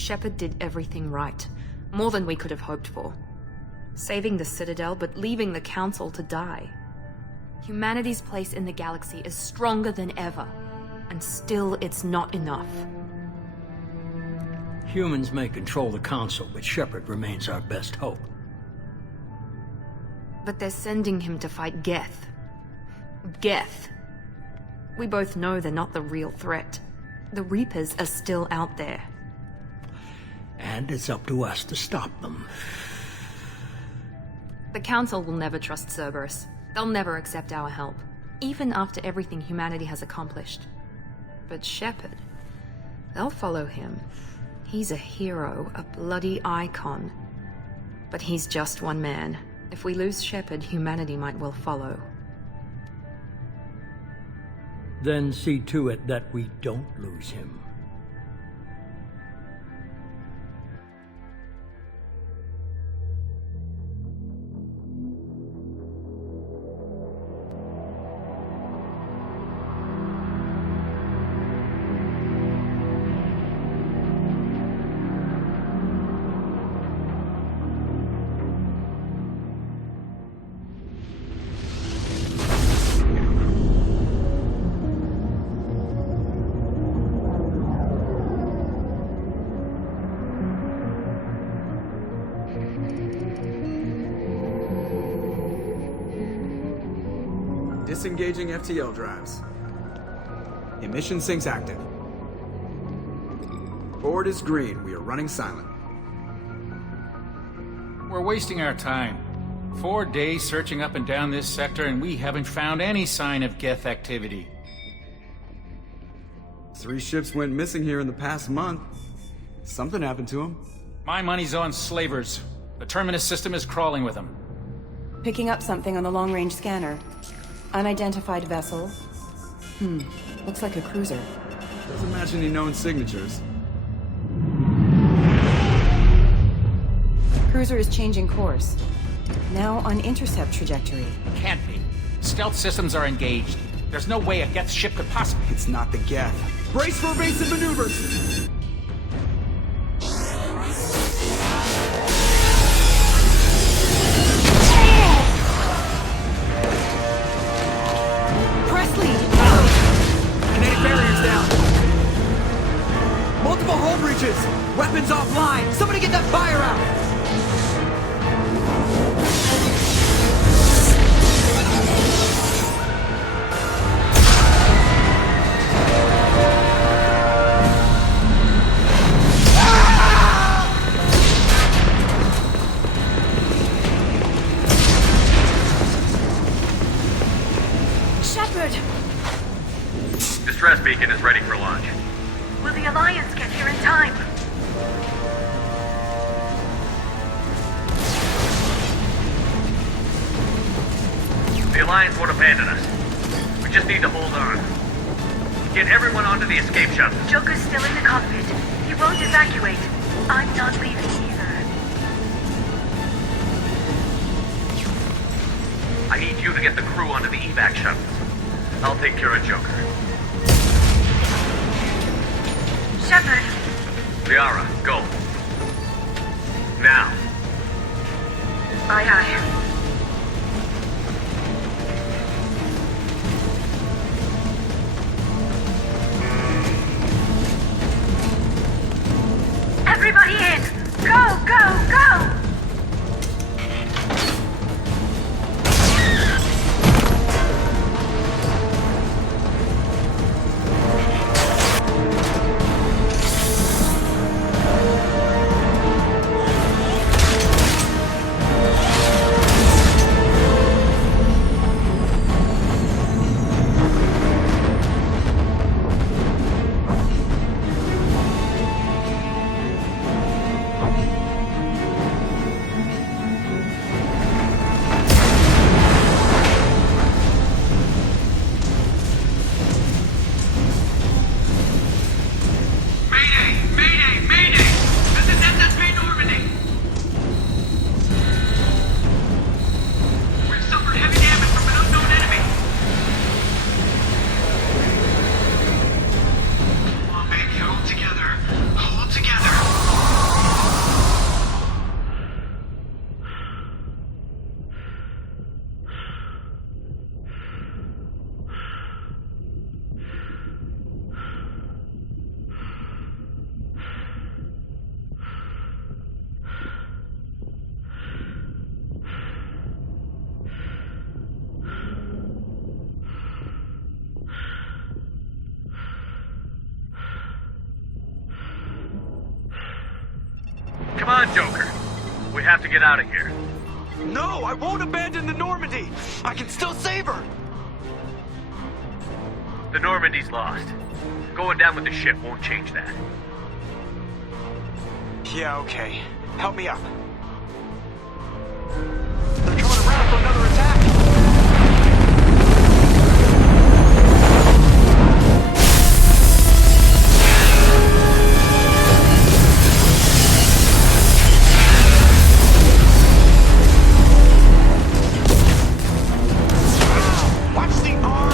Shepard did everything right. More than we could have hoped for. Saving the Citadel, but leaving the Council to die. Humanity's place in the galaxy is stronger than ever. And still, it's not enough. Humans may control the Council, but Shepard remains our best hope. But they're sending him to fight Geth. Geth. We both know they're not the real threat. The Reapers are still out there. And it's up to us to stop them. The Council will never trust Cerberus. They'll never accept our help, even after everything humanity has accomplished. But Shepard, they'll follow him. He's a hero, a bloody icon. But he's just one man. If we lose Shepard, humanity might well follow. Then see to it that we don't lose him. Disengaging FTL drives. Emission sinks active. Board is green. We are running silent. We're wasting our time. 4 days searching up and down this sector, and we haven't found any sign of Geth activity. 3 ships went missing here in the past month. Something happened to them. My money's on slavers. The Terminus system is crawling with them. Picking up something on the long-range scanner. Unidentified vessel. Looks like a cruiser. Doesn't match any known signatures. Cruiser is changing course. Now on intercept trajectory. Can't be. Stealth systems are engaged. There's no way a Geth ship could possibly... It's not the Geth. Brace for evasive maneuvers! Multiple hull breaches! Weapons offline! Somebody get that fire out! Shepard! Distress beacon is ready for launch. Will the Alliance get here in time? The Alliance won't abandon us. We just need to hold on. Get everyone onto the escape shuttle. Joker's still in the cockpit. He won't evacuate. I'm not leaving either. I need you to get the crew onto the evac shuttles. I'll take care of Joker. Shepard! Liara, go. Now. Aye, aye. Everybody in! Go, go, go! on, Joker. We have to get out of here. No, I won't abandon the Normandy! I can still save her! The Normandy's lost. Going down with the ship won't change that. Yeah, okay. Help me up. They're coming around for another attack! Watch the arm!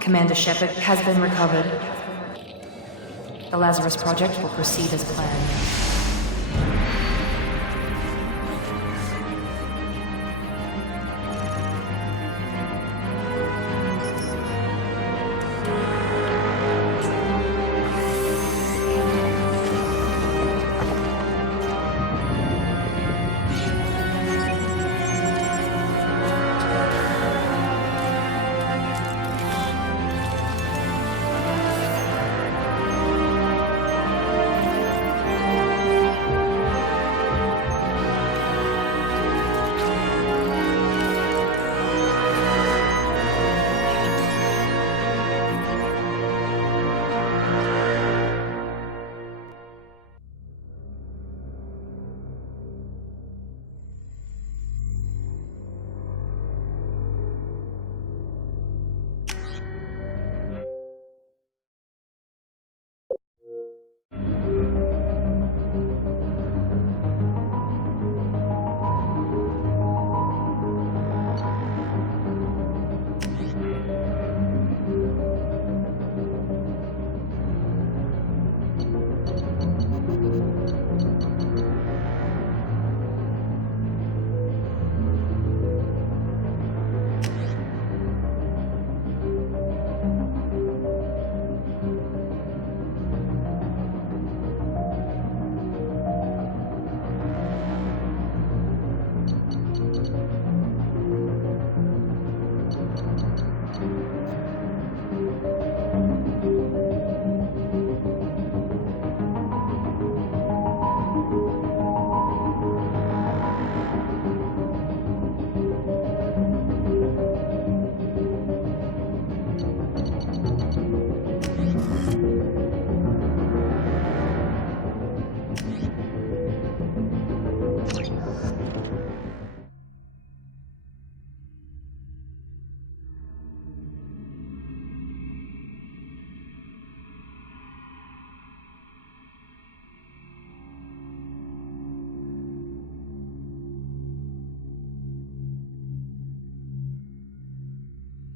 Commander Shepard has been recovered. The Lazarus Project will proceed as planned.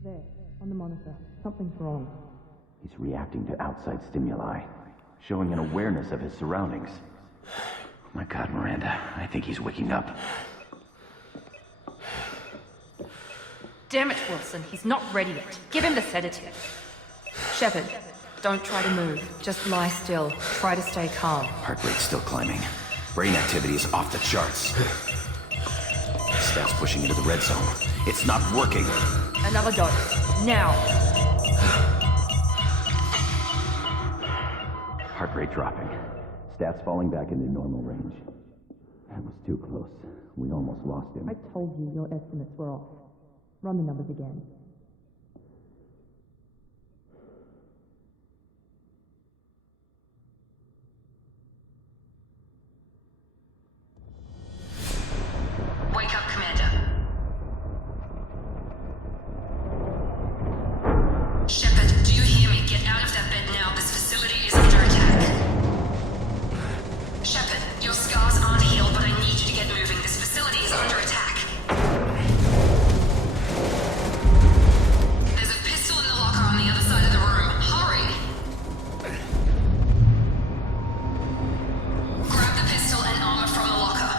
There, on the monitor. Something's wrong. He's reacting to outside stimuli, showing an awareness of his surroundings. My God, Miranda, I think he's waking up. Damn it, Wilson. He's not ready yet. Give him the sedative. Shepard, don't try to move. Just lie still. Try to stay calm. Heart rate's still climbing. Brain activity is off the charts. Staff's pushing into the red zone. It's not working. Another dose. Now. Heart rate dropping. Stats falling back into normal range. That was too close. We almost lost him. I told you your estimates were off. Run the numbers again. Wake up, Commander. Shepard, do you hear me? Get out of that bed now. This facility is under attack. Shepard, your scars aren't healed, but I need you to get moving. This facility is under attack. There's a pistol in the locker on the other side of the room. Hurry! Grab the pistol and armor from the locker.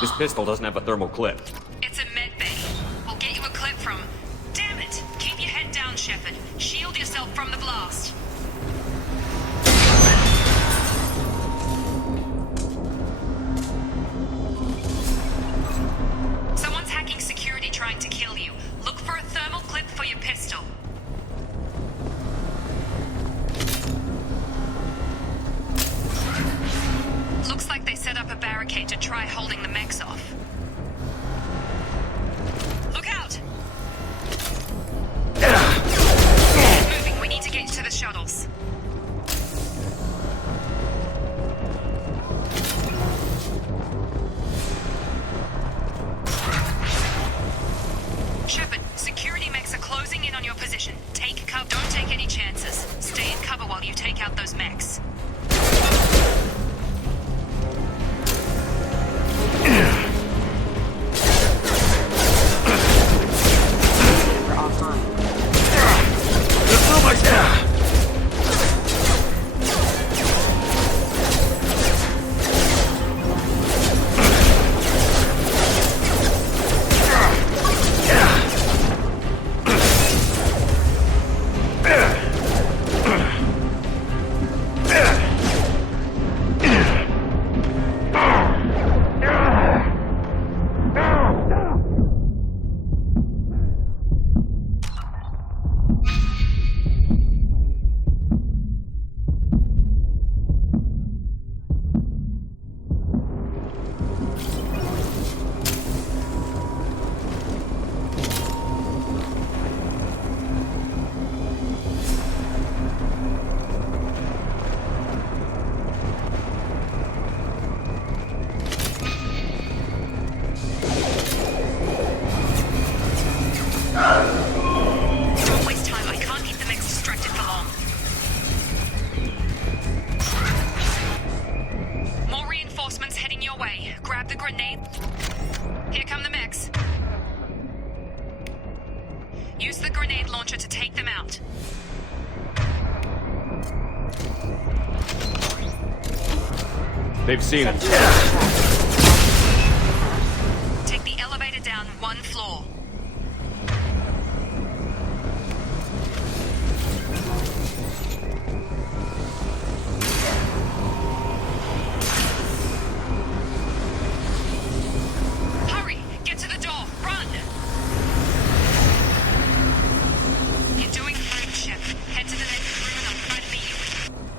This pistol doesn't have a thermal clip. It's a med bay. We'll get you a clip from... Damn it! Keep your head down, Shepard. Shield yourself from the blast. Someone's hacking security trying to kill you. Look for a thermal clip for your pistol. Looks like they set up a barricade to try holding the mechs off. Look out! Moving, we need to get to the shuttles. Shepard, security mechs are closing in on your position. Take cover. Don't take any chances. Stay in cover while you take out those mechs. Don't waste time. I can't keep the mechs distracted for long. More reinforcements heading your way. Grab the grenade. Here come the mechs. Use the grenade launcher to take them out. They've seen us. Take the elevator down one floor. Hurry! Get to the door! Run! You're doing fine, Shep. Head to the next room and I'll try to meet you.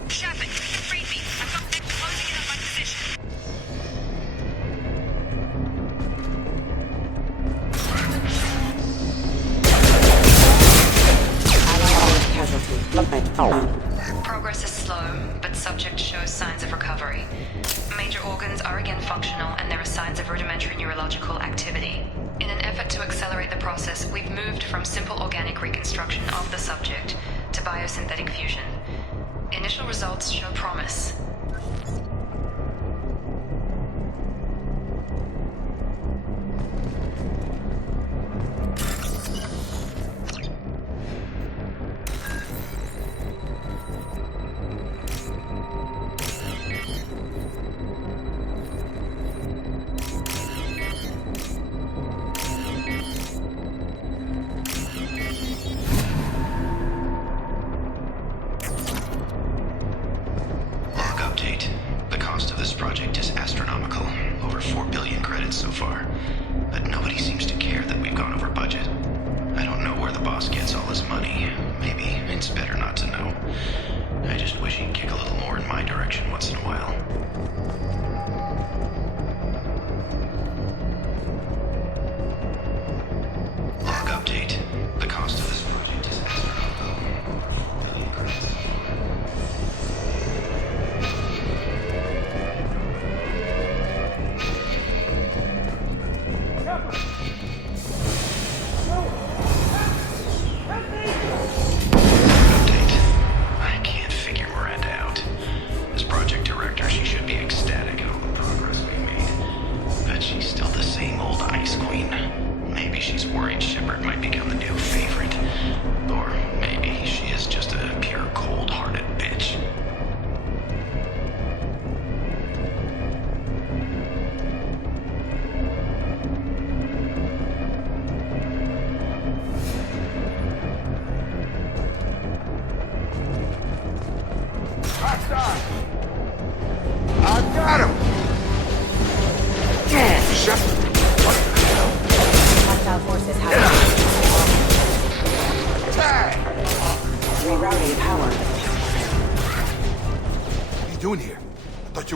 Shepard, read me. I've got them closing in on my position. organs are again functional and there are signs of rudimentary neurological activity. In an effort to accelerate the process, we've moved from simple organic reconstruction of the subject to biosynthetic fusion. Initial results show promise.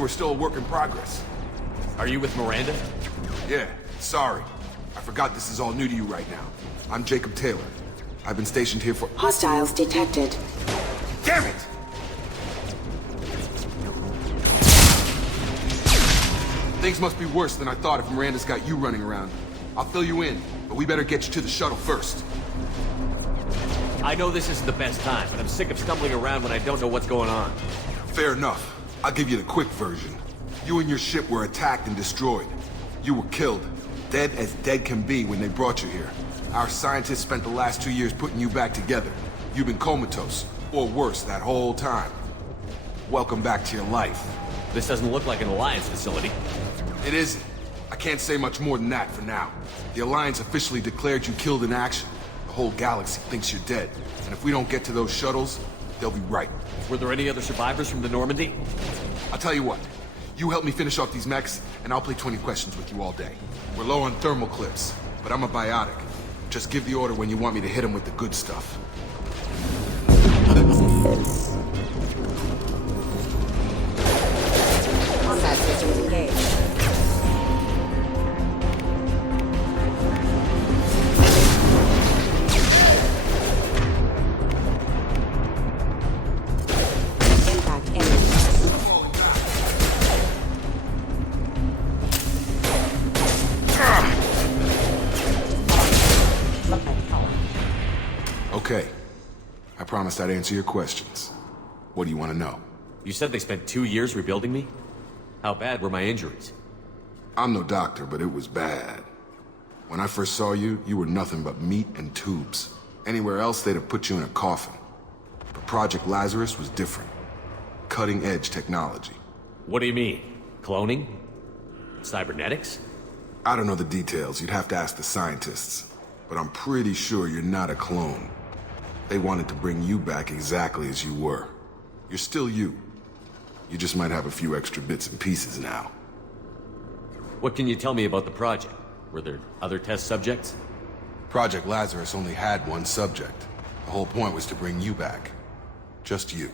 Still a work in progress. Are you with Miranda? Yeah, sorry. I forgot this is all new to you right now. I'm Jacob Taylor. I've been stationed here for— Hostiles detected. Damn it! Things must be worse than I thought if Miranda's got you running around. I'll fill you in, but we better get you to the shuttle first. I know this isn't the best time, but I'm sick of stumbling around when I don't know what's going on. Fair enough. I'll give you the quick version. You and your ship were attacked and destroyed. You were killed. Dead as dead can be when they brought you here. Our scientists spent the last 2 years putting you back together. You've been comatose, or worse, that whole time. Welcome back to your life. This doesn't look like an Alliance facility. It isn't. I can't say much more than that for now. The Alliance officially declared you killed in action. The whole galaxy thinks you're dead. And if we don't get to those shuttles, they'll be right. Were there any other survivors from the Normandy? I'll tell you what. You help me finish off these mechs, and I'll play 20 questions with you all day. We're low on thermal clips, but I'm a biotic. Just give the order when you want me to hit them with the good stuff. Combat systems engaged. Okay. I promised I'd answer your questions. What do you want to know? You said they spent 2 years rebuilding me? How bad were my injuries? I'm no doctor, but it was bad. When I first saw you, you were nothing but meat and tubes. Anywhere else, they'd have put you in a coffin. But Project Lazarus was different. Cutting-edge technology. What do you mean? Cloning? Cybernetics? I don't know the details. You'd have to ask the scientists. But I'm pretty sure you're not a clone. They wanted to bring you back exactly as you were. You're still you. You just might have a few extra bits and pieces now. What can you tell me about the project? Were there other test subjects? Project Lazarus only had one subject. The whole point was to bring you back. Just you.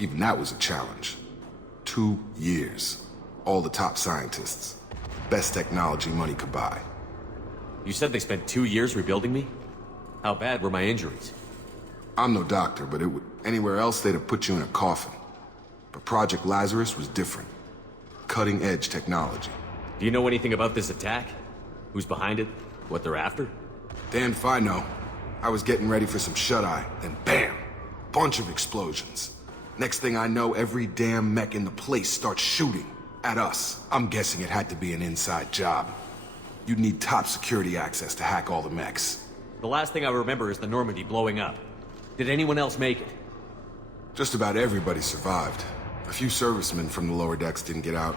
Even that was a challenge. 2 years. All the top scientists. Best technology money could buy. You said they spent 2 years rebuilding me? How bad were my injuries? I'm no doctor, but it would... Anywhere else, they'd have put you in a coffin. But Project Lazarus was different. cutting-edge technology. Do you know anything about this attack? Who's behind it? What they're after? Damned if I know. I was getting ready for some shut-eye, then bam! Bunch of explosions. Next thing I know, every damn mech in the place starts shooting at us. I'm guessing it had to be an inside job. You'd need top security access to hack all the mechs. The last thing I remember is the Normandy blowing up. Did anyone else make it? Just about everybody survived. A few servicemen from the lower decks didn't get out.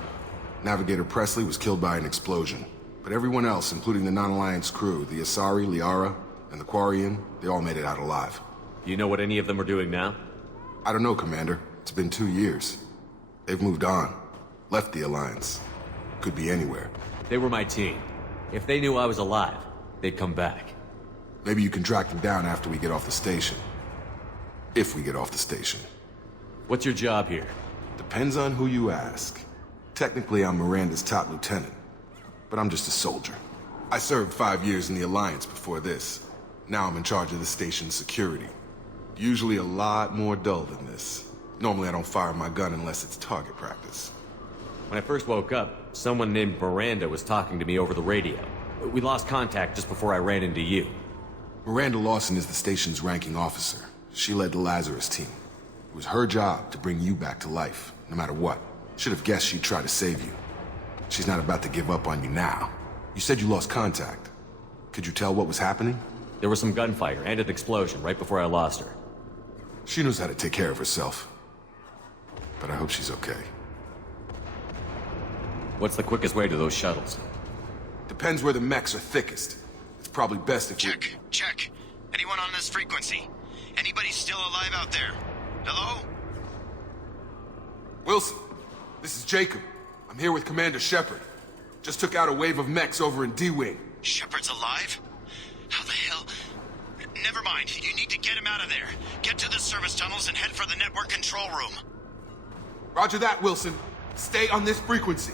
Navigator Presley was killed by an explosion. But everyone else, including the non-Alliance crew, the Asari, Liara, and the Quarian, they all made it out alive. Do you know what any of them are doing now? I don't know, Commander. It's been 2 years. They've moved on. Left the Alliance. Could be anywhere. They were my team. If they knew I was alive, they'd come back. Maybe you can track them down after we get off the station. If we get off the station. What's your job here? Depends on who you ask. Technically, I'm Miranda's top lieutenant. But I'm just a soldier. I served 5 years in the Alliance before this. Now I'm in charge of the station's security. Usually a lot more dull than this. Normally I don't fire my gun unless it's target practice. When I first woke up, someone named Miranda was talking to me over the radio. We lost contact just before I ran into you. Miranda Lawson is the station's ranking officer. She led the Lazarus team. It was her job to bring you back to life, no matter what. Should have guessed she'd try to save you. She's not about to give up on you now. You said you lost contact. Could you tell what was happening? There was some gunfire and an explosion right before I lost her. She knows how to take care of herself. But I hope she's okay. What's the quickest way to those shuttles? Depends where the mechs are thickest. It's probably best if Check. Anyone on this frequency? Anybody still alive out there? Hello? Wilson, this is Jacob. I'm here with Commander Shepard. Just took out a wave of mechs over in D-Wing. Shepard's alive? How the hell? Never mind. You need to get him out of there. Get to the service tunnels and head for the network control room. Roger that, Wilson. Stay on this frequency.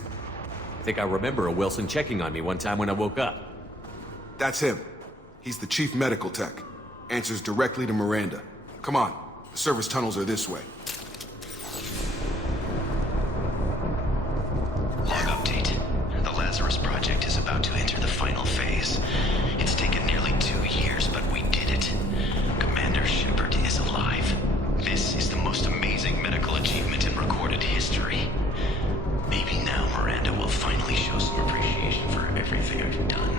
I think I remember a Wilson checking on me one time when I woke up. That's him. He's the chief medical tech. Answers directly to Miranda. Come on. The service tunnels are this way. Log update. The Lazarus Project is about to enter the final phase. It's taken nearly 2 years, but we did it. Commander Shepard is alive. This is the most amazing medical achievement in recorded history. Maybe now Miranda will finally show some appreciation for everything I've done.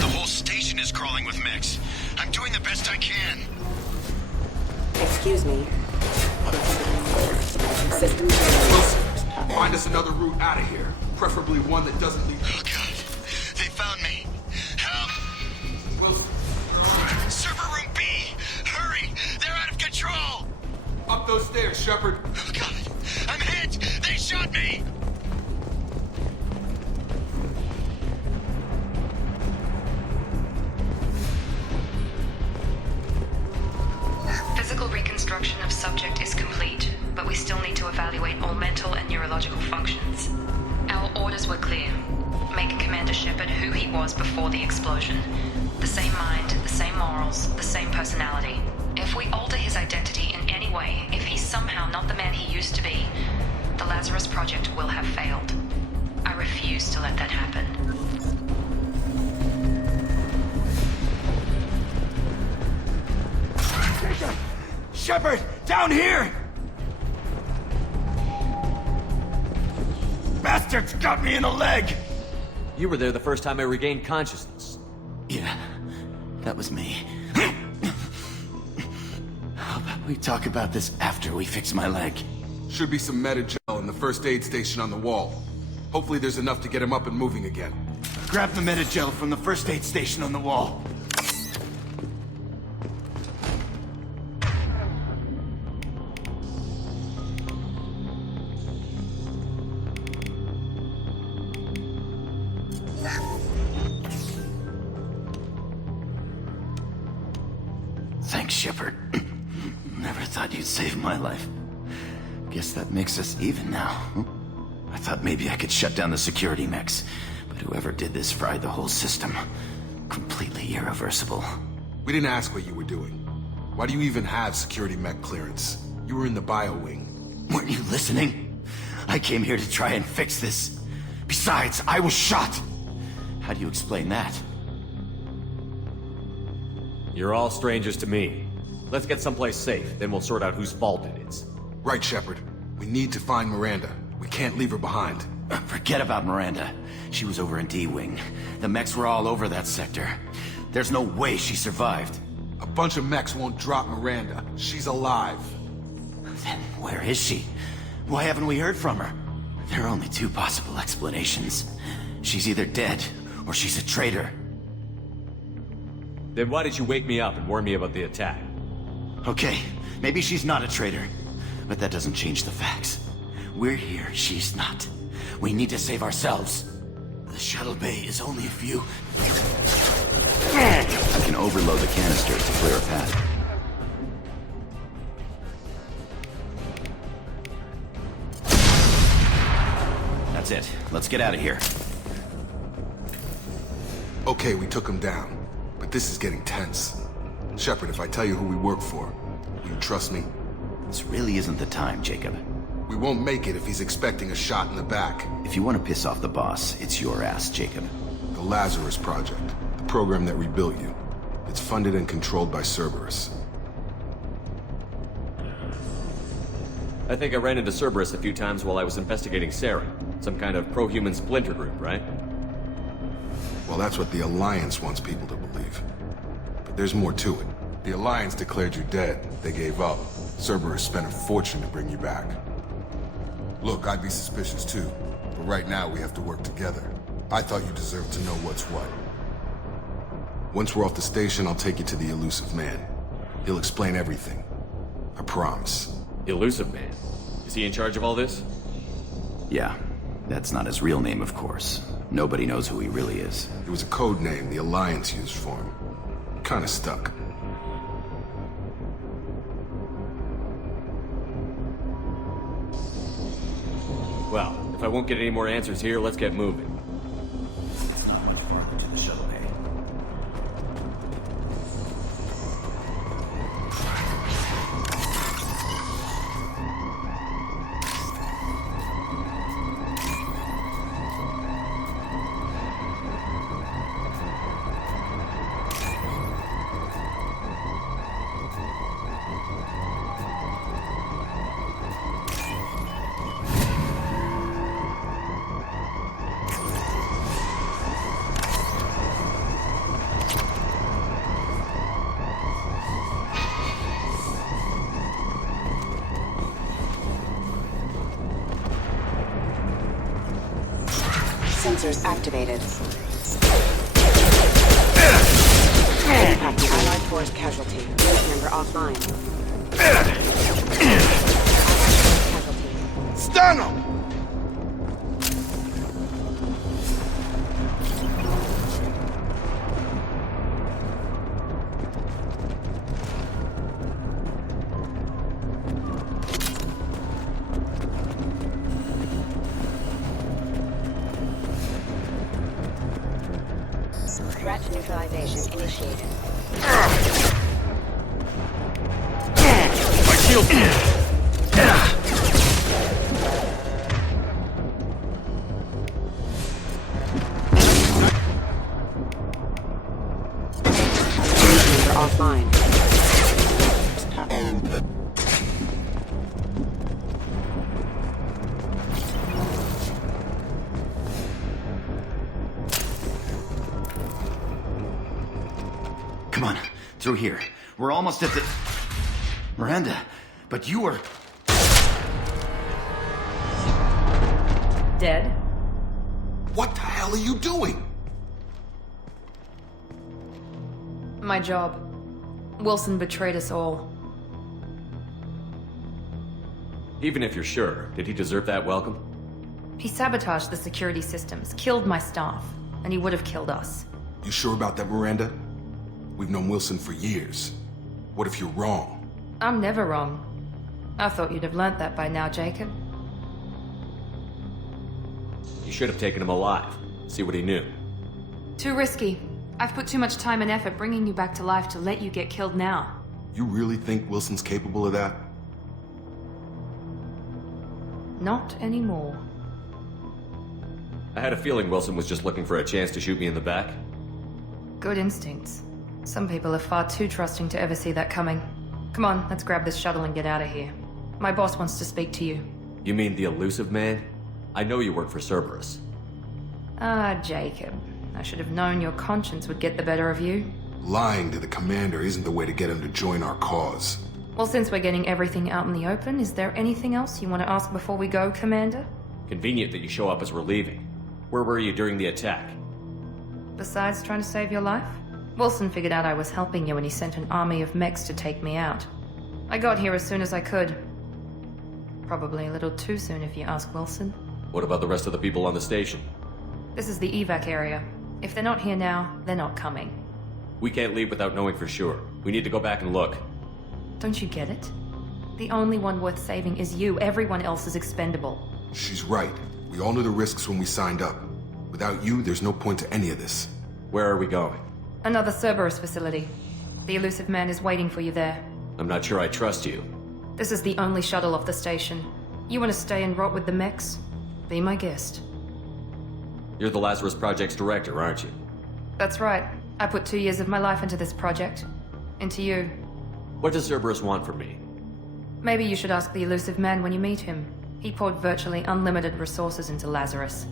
The whole station is crawling with mechs. I'm doing the best I can. Excuse me. System. Find us another route out of here. Preferably one that doesn't lead. Oh god. They found me. Help! Wilson. Server room B! Hurry! They're out of control! Up those stairs, Shepard. Oh god. I'm hit! They shot me! Physical reconstruction of subject is complete, but we still need to evaluate all mental and neurological functions. Our orders were clear. Make Commander Shepard who he was before the explosion. The same mind, the same morals, the same personality. If we alter his identity in any way, if he's somehow not the man he used to be, the Lazarus Project will have failed. I refuse to let that happen. Shepard, down here! Bastards got me in the leg! You were there the first time I regained consciousness. Yeah, that was me. How about we talk about this after we fix my leg? Should be some meta-gel in the first aid station on the wall. Hopefully there's enough to get him up and moving again. Grab the meta-gel from the first aid station on the wall. Thanks, Shepard. Never Never thought you'd save my life. Guess that makes us even now. Huh? I thought maybe I could shut down the security mechs, but whoever did this fried the whole system. Completely irreversible. We didn't ask what you were doing. Why do you even have security mech clearance? You were in the bio wing. Weren't you listening? I came here to try and fix this. Besides, I was shot. How do you explain that? You're all strangers to me. Let's get someplace safe, then we'll sort out whose fault it is. Right, Shepard. We need to find Miranda. We can't leave her behind. Forget about Miranda. She was over in D-Wing. The mechs were all over that sector. There's no way she survived. A bunch of mechs won't drop Miranda. She's alive. Then where is she? Why haven't we heard from her? There are only two possible explanations. She's either dead, or she's a traitor. Then why did you wake me up and warn me about the attack? Okay, maybe she's not a traitor. But that doesn't change the facts. We're here, she's not. We need to save ourselves. The shuttle bay is only a few... I can overload the canisters to clear a path. That's it. Let's get out of here. Okay, we took him down. But this is getting tense. Shepard, if I tell you who we work for, will you trust me? This really isn't the time, Jacob. We won't make it if he's expecting a shot in the back. If you want to piss off the boss, it's your ass, Jacob. The Lazarus Project. The program that rebuilt you. It's funded and controlled by Cerberus. I think I ran into Cerberus a few times while I was investigating Sarah. Some kind of pro-human splinter group, right? Well, that's what the Alliance wants people to believe. But there's more to it. The Alliance declared you dead. They gave up. Cerberus spent a fortune to bring you back. Look, I'd be suspicious too. But right now, we have to work together. I thought you deserved to know what's what. Once we're off the station, I'll take you to the Elusive Man. He'll explain everything. I promise. Elusive Man? Is he in charge of all this? Yeah. That's not his real name, of course. Nobody knows who he really is. It was a code name the Alliance used for him. Kinda stuck. Well, if I won't get any more answers here, let's get moving. It's not much farther to the shuttle bay. Sensors activated. Impact Allied force casualty. Member offline. Casualty. Stun him! Threat neutralization initiated. My shield! Member offline. Come on, through here. We're almost at the... Miranda, but you were... Dead? What the hell are you doing? My job. Wilson betrayed us all. Even if you're sure, did he deserve that welcome? He sabotaged the security systems, killed my staff, and he would have killed us. You sure about that, Miranda? We've known Wilson for years. What if you're wrong? I'm never wrong. I thought you'd have learnt that by now, Jacob. You should have taken him alive. See what he knew. Too risky. I've put too much time and effort bringing you back to life to let you get killed now. You really think Wilson's capable of that? Not anymore. I had a feeling Wilson was just looking for a chance to shoot me in the back. Good instincts. Some people are far too trusting to ever see that coming. Come on, let's grab this shuttle and get out of here. My boss wants to speak to you. You mean the elusive man? I know you work for Cerberus. Ah, Jacob. I should have known your conscience would get the better of you. Lying to the commander isn't the way to get him to join our cause. Well, since we're getting everything out in the open, is there anything else you want to ask before we go, Commander? Convenient that you show up as we're leaving. Where were you during the attack? Besides trying to save your life? Wilson figured out I was helping you and he sent an army of mechs to take me out. I got here as soon as I could. Probably a little too soon if you ask Wilson. What about the rest of the people on the station? This is the evac area. If they're not here now, they're not coming. We can't leave without knowing for sure. We need to go back and look. Don't you get it? The only one worth saving is you. Everyone else is expendable. She's right. We all knew the risks when we signed up. Without you, there's no point to any of this. Where are we going? Another Cerberus facility. The elusive man is waiting for you there. I'm not sure I trust you. This is the only shuttle off the station. You want to stay and rot with the mechs? Be my guest. You're the Lazarus Project's director, aren't you? That's right. I put 2 years of my life into this project. Into you. What does Cerberus want from me? Maybe you should ask the elusive man when you meet him. He poured virtually unlimited resources into Lazarus.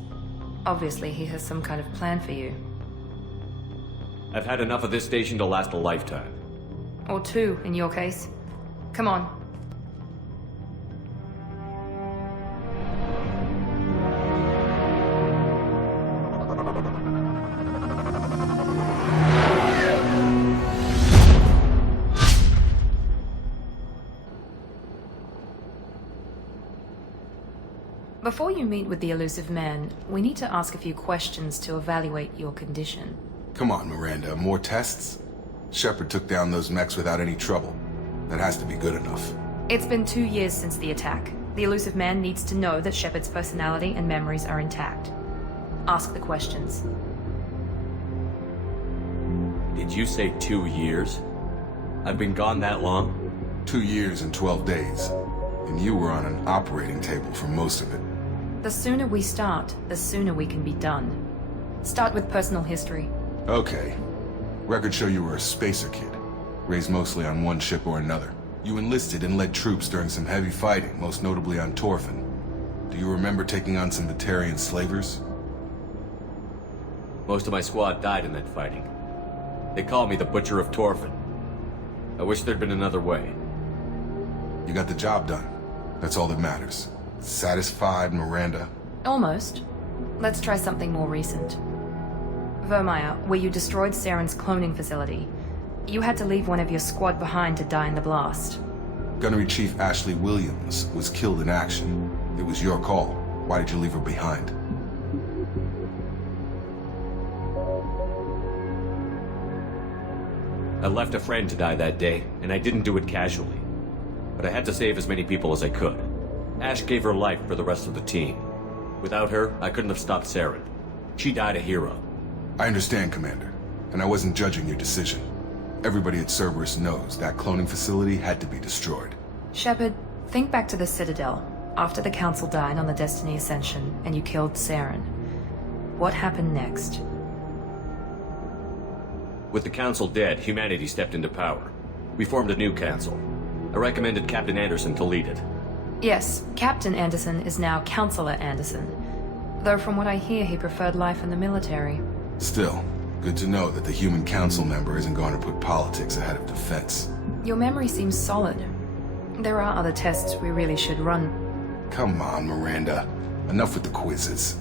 Obviously, he has some kind of plan for you. I've had enough of this station to last a lifetime. Or 2, in your case. Come on. Before you meet with the elusive man, we need to ask a few questions to evaluate your condition. Come on, Miranda, more tests? Shepard took down those mechs without any trouble. That has to be good enough. It's been 2 years since the attack. The elusive man needs to know that Shepard's personality and memories are intact. Ask the questions. Did you say 2 years? I've been gone that long? 2 years and 12 days. And you were on an operating table for most of it. The sooner we start, the sooner we can be done. Start with personal history. Okay. Records show you were a spacer kid. Raised mostly on one ship or another. You enlisted and led troops during some heavy fighting, most notably on Torfin. Do you remember taking on some Batarian slavers? Most of my squad died in that fighting. They call me the Butcher of Torfin. I wish there'd been another way. You got the job done. That's all that matters. Satisfied, Miranda? Almost. Let's try something more recent. Vermeer, where you destroyed Saren's cloning facility. You had to leave one of your squad behind to die in the blast. Gunnery Chief Ashley Williams was killed in action. It was your call. Why did you leave her behind? I left a friend to die that day, and I didn't do it casually. But I had to save as many people as I could. Ash gave her life for the rest of the team. Without her, I couldn't have stopped Saren. She died a hero. I understand, Commander. And I wasn't judging your decision. Everybody at Cerberus knows that cloning facility had to be destroyed. Shepard, think back to the Citadel, after the Council died on the Destiny Ascension, and you killed Saren. What happened next? With the Council dead, humanity stepped into power. We formed a new Council. I recommended Captain Anderson to lead it. Yes, Captain Anderson is now Counselor Anderson. Though from what I hear, he preferred life in the military. Still, good to know that the human council member isn't going to put politics ahead of defense. Your memory seems solid. There are other tests we really should run. Come on, Miranda. Enough with the quizzes.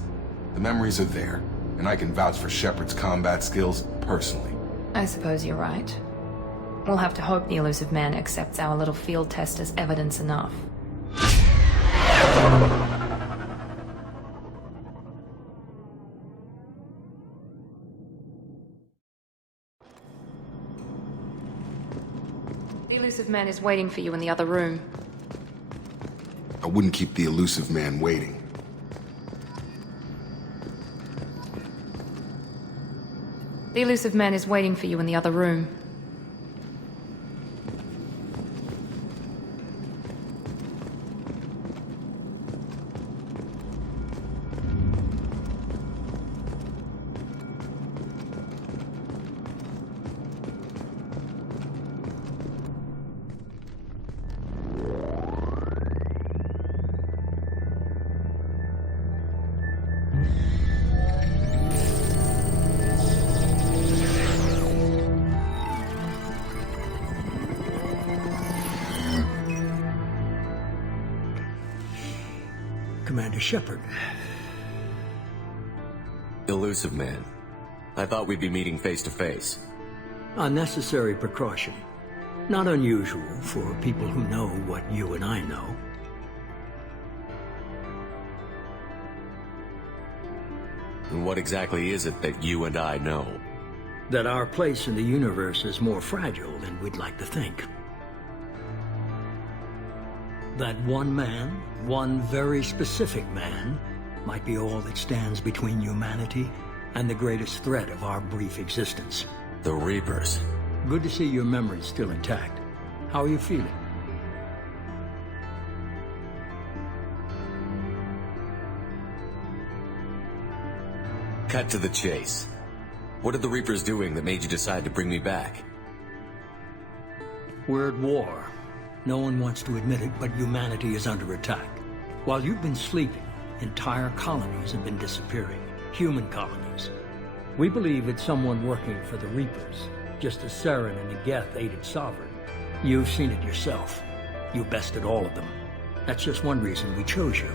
The memories are there, and I can vouch for Shepard's combat skills personally. I suppose you're right. We'll have to hope the elusive man accepts our little field test as evidence enough. The elusive man is waiting for you in the other room. I wouldn't keep the elusive man waiting. The elusive man is waiting for you in the other room. Commander Shepard. Elusive man. I thought we'd be meeting face to face. Unnecessary precaution. Not unusual for people who know what you and I know. And what exactly is it that you and I know? That our place in the universe is more fragile than we'd like to think. That one man, one very specific man, might be all that stands between humanity and the greatest threat of our brief existence. The Reapers. Good to see your memory's still intact. How are you feeling? Cut to the chase. What are the Reapers doing that made you decide to bring me back? We're at war. No one wants to admit it, but humanity is under attack. While you've been sleeping, entire colonies have been disappearing. Human colonies. We believe it's someone working for the Reapers, just as Saren and the Geth aided Sovereign. You've seen it yourself. You bested all of them. That's just one reason we chose you.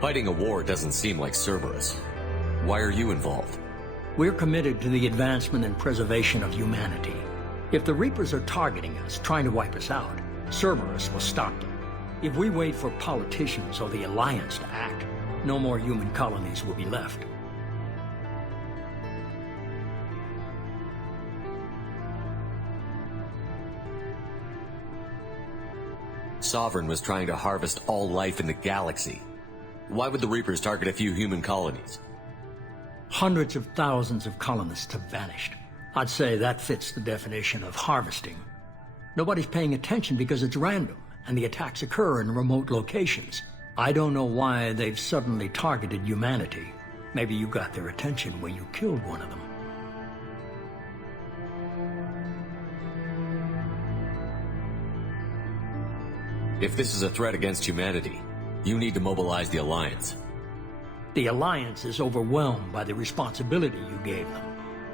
Fighting a war doesn't seem like Cerberus. Why are you involved? We're committed to the advancement and preservation of humanity. If the Reapers are targeting us, trying to wipe us out, Cerberus will stop them. If we wait for politicians or the Alliance to act, no more human colonies will be left. Sovereign was trying to harvest all life in the galaxy. Why would the Reapers target a few human colonies? Hundreds of thousands of colonists have vanished. I'd say that fits the definition of harvesting. Nobody's paying attention because it's random, and the attacks occur in remote locations. I don't know why they've suddenly targeted humanity. Maybe you got their attention when you killed one of them. If this is a threat against humanity, you need to mobilize the Alliance. The Alliance is overwhelmed by the responsibility you gave them.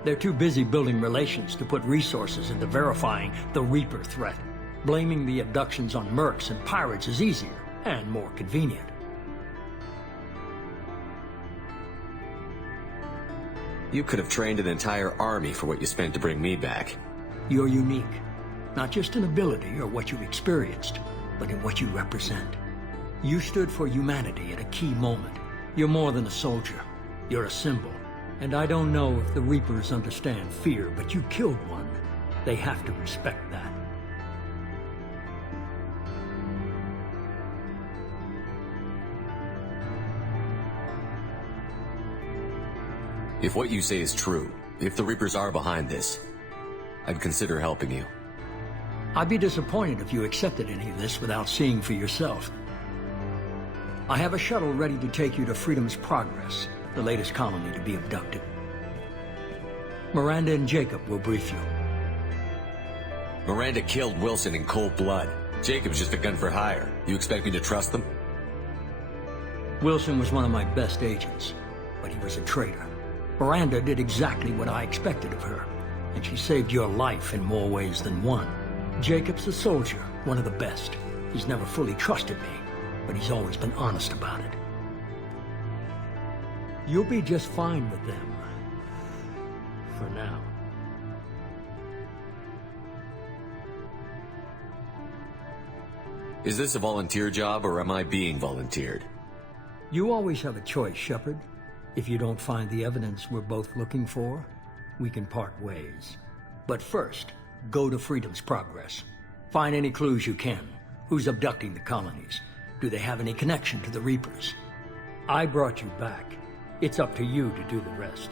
They're too busy building relations to put resources into verifying the Reaper threat. Blaming the abductions on mercs and pirates is easier and more convenient. You could have trained an entire army for what you spent to bring me back. You're unique, not just in ability or what you experienced, but in what you represent. You stood for humanity at a key moment. You're more than a soldier. You're a symbol. And I don't know if the Reapers understand fear, but you killed one. They have to respect that. If what you say is true, if the Reapers are behind this, I'd consider helping you. I'd be disappointed if you accepted any of this without seeing for yourself. I have a shuttle ready to take you to Freedom's Progress, the latest colony to be abducted. Miranda and Jacob will brief you. Miranda killed Wilson in cold blood. Jacob's just a gun for hire. You expect me to trust them? Wilson was one of my best agents, but he was a traitor. Miranda did exactly what I expected of her, and she saved your life in more ways than one. Jacob's a soldier, one of the best. He's never fully trusted me, but he's always been honest about it. You'll be just fine with them. For now. Is this a volunteer job, or am I being volunteered? You always have a choice, Shepard. If you don't find the evidence we're both looking for, we can part ways. But first, Go to Freedom's Progress. Find any clues you can. Who's abducting the colonies? Do they have any connection to the Reapers? I brought you back. It's up to you to do the rest.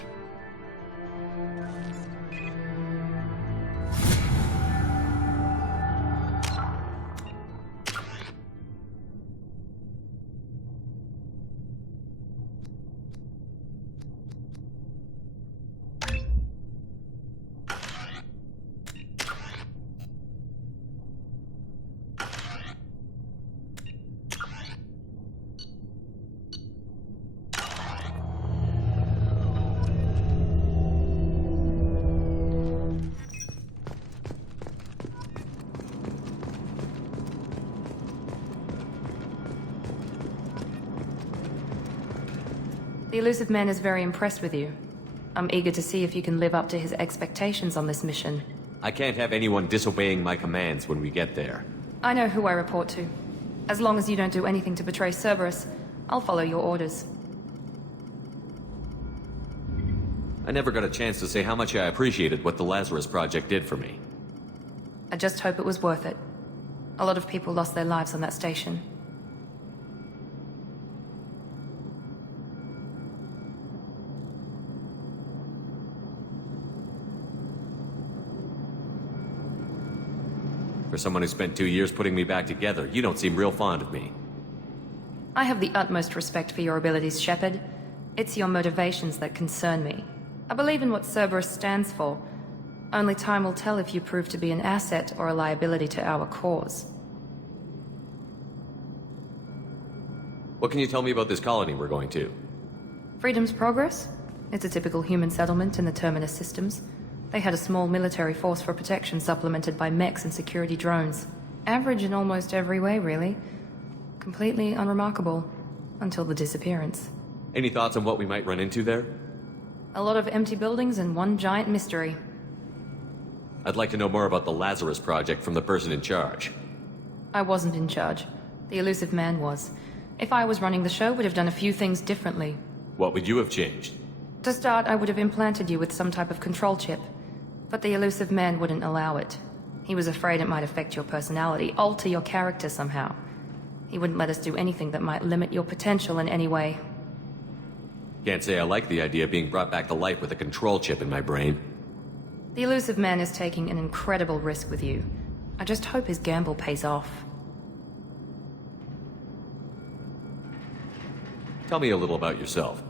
The elusive man is very impressed with you. I'm eager to see if you can live up to his expectations on this mission. I can't have anyone disobeying my commands when we get there. I know who I report to. As long as you don't do anything to betray Cerberus, I'll follow your orders. I never got a chance to say how much I appreciated what the Lazarus Project did for me. I just hope it was worth it. A lot of people lost their lives on that station. For someone who spent 2 years putting me back together, you don't seem real fond of me. I have the utmost respect for your abilities, Shepard. It's your motivations that concern me. I believe in what Cerberus stands for. Only time will tell if you prove to be an asset or a liability to our cause. What can you tell me about this colony we're going to? Freedom's Progress? It's a typical human settlement in the Terminus systems. They had a small military force for protection supplemented by mechs and security drones. Average in almost every way, really. Completely unremarkable. Until the disappearance. Any thoughts on what we might run into there? A lot of empty buildings and one giant mystery. I'd like to know more about the Lazarus Project from the person in charge. I wasn't in charge. The elusive man was. If I was running the show, would have done a few things differently. What would you have changed? To start, I would have implanted you with some type of control chip. But the elusive man wouldn't allow it. He was afraid it might affect your personality, alter your character somehow. He wouldn't let us do anything that might limit your potential in any way. Can't say I like the idea of being brought back to life with a control chip in my brain. The elusive man is taking an incredible risk with you. I just hope his gamble pays off. Tell me a little about yourself.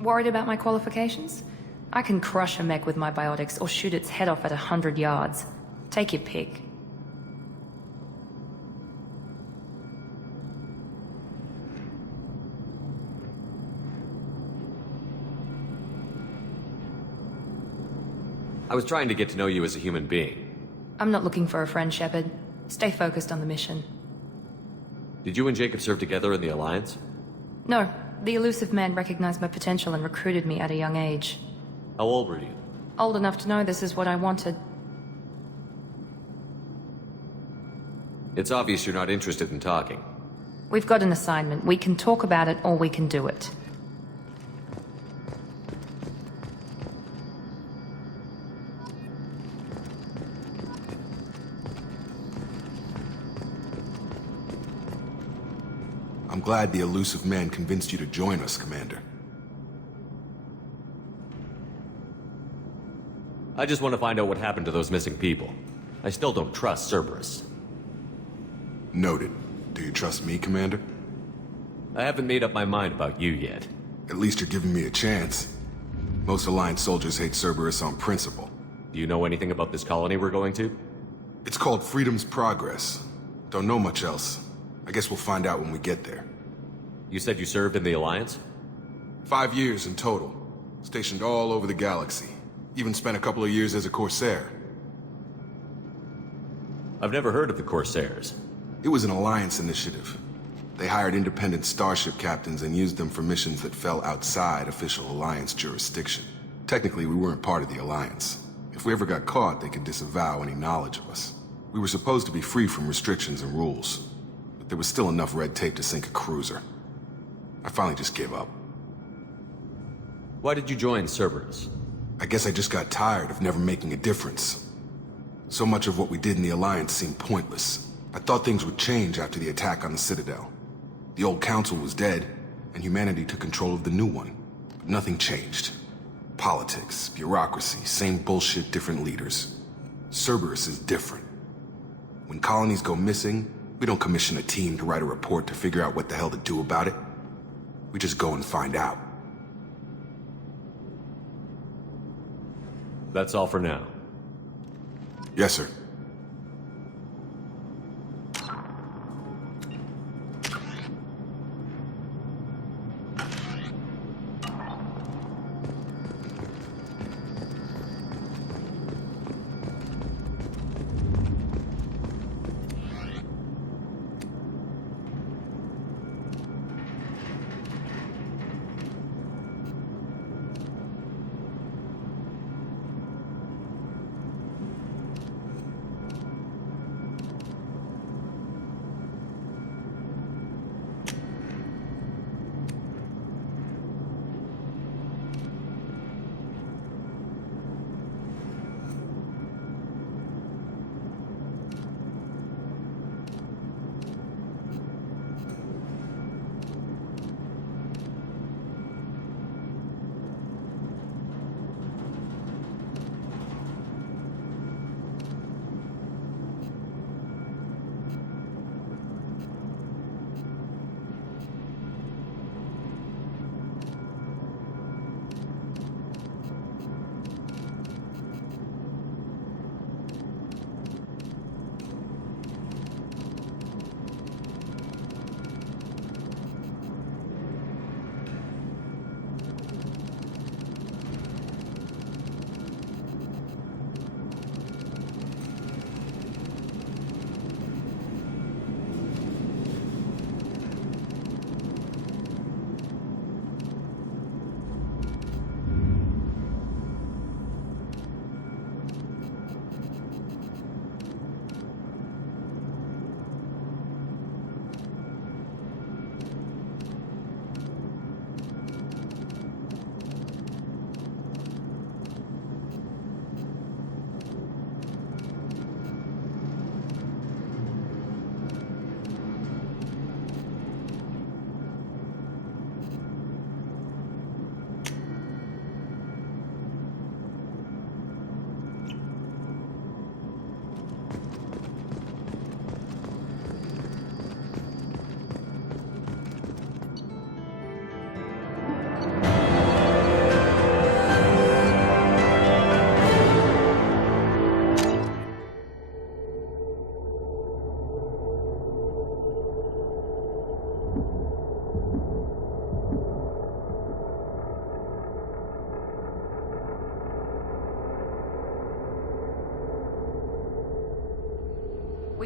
Worried about my qualifications? I can crush a mech with my biotics or shoot its head off at 100 yards. Take your pick. I was trying to get to know you as a human being. I'm not looking for a friend, Shepard. Stay focused on the mission. Did you and Jacob serve together in the Alliance? No. The elusive man recognized my potential and recruited me at a young age. How old were you? Old enough to know this is what I wanted. It's obvious you're not interested in talking. We've got an assignment. We can talk about it or we can do it. I'm glad the elusive man convinced you to join us, Commander. I just want to find out what happened to those missing people. I still don't trust Cerberus. Noted. Do you trust me, Commander? I haven't made up my mind about you yet. At least you're giving me a chance. Most Alliance soldiers hate Cerberus on principle. Do you know anything about this colony we're going to? It's called Freedom's Progress. Don't know much else. I guess we'll find out when we get there. You said you served in the Alliance? 5 years in total. Stationed all over the galaxy. Even spent a couple of years as a Corsair. I've never heard of the Corsairs. It was an Alliance initiative. They hired independent starship captains and used them for missions that fell outside official Alliance jurisdiction. Technically, we weren't part of the Alliance. If we ever got caught, they could disavow any knowledge of us. We were supposed to be free from restrictions and rules. But there was still enough red tape to sink a cruiser. I finally just gave up. Why did you join Cerberus? I guess I just got tired of never making a difference. So much of what we did in the Alliance seemed pointless. I thought things would change after the attack on the Citadel. The old council was dead, and humanity took control of the new one. But nothing changed. Politics, bureaucracy, same bullshit, different leaders. Cerberus is different. When colonies go missing, we don't commission a team to write a report to figure out what the hell to do about it. We just go and find out. That's all for now. Yes, sir.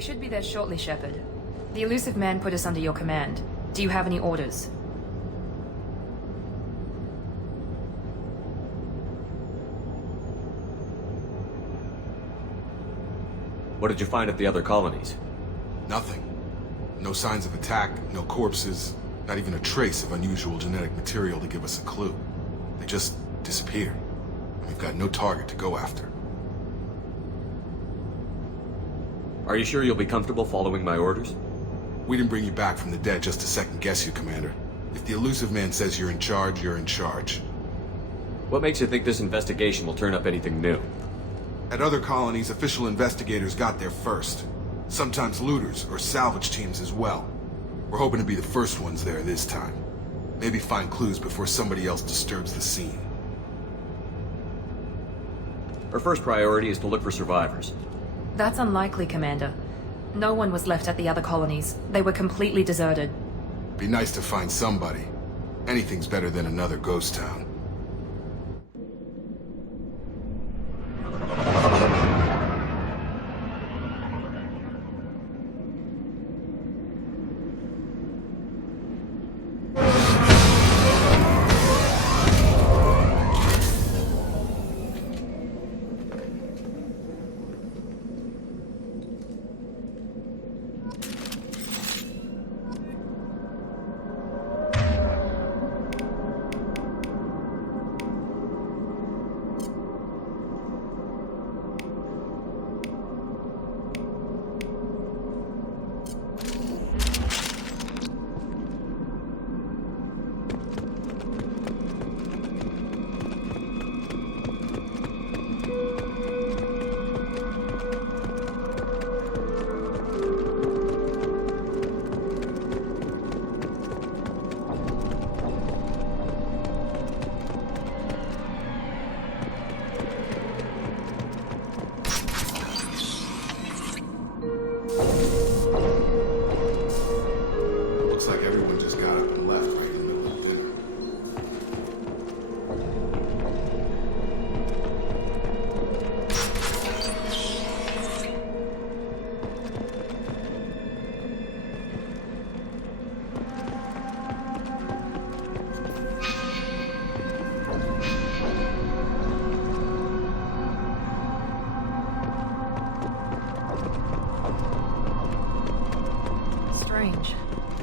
We should be there shortly, Shepard. The elusive man put us under your command. Do you have any orders? What did you find at the other colonies? Nothing. No signs of attack, no corpses, not even a trace of unusual genetic material to give us a clue. They just disappeared. We've got no target to go after. Are you sure you'll be comfortable following my orders? We didn't bring you back from the dead just to second guess you, Commander. If the elusive man says you're in charge, you're in charge. What makes you think this investigation will turn up anything new? At other colonies, official investigators got there first. Sometimes looters or salvage teams as well. We're hoping to be the first ones there this time. Maybe find clues before somebody else disturbs the scene. Our first priority is to look for survivors. That's unlikely, Commander. No one was left at the other colonies. They were completely deserted. Be nice to find somebody. Anything's better than another ghost town.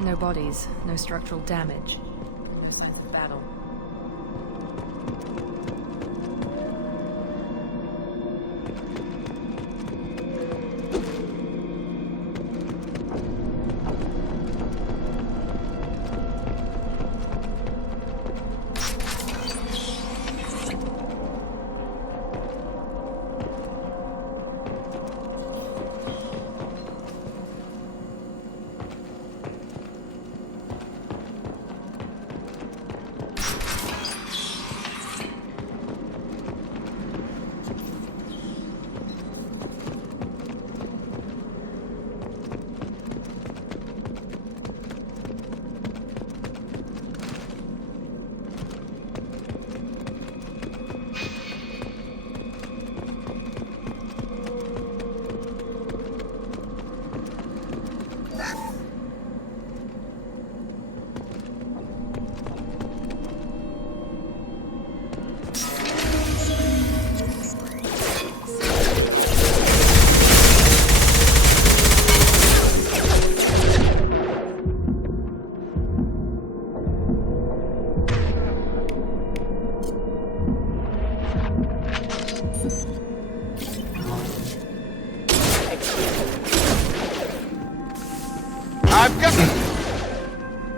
No bodies, no structural damage. No signs of battle.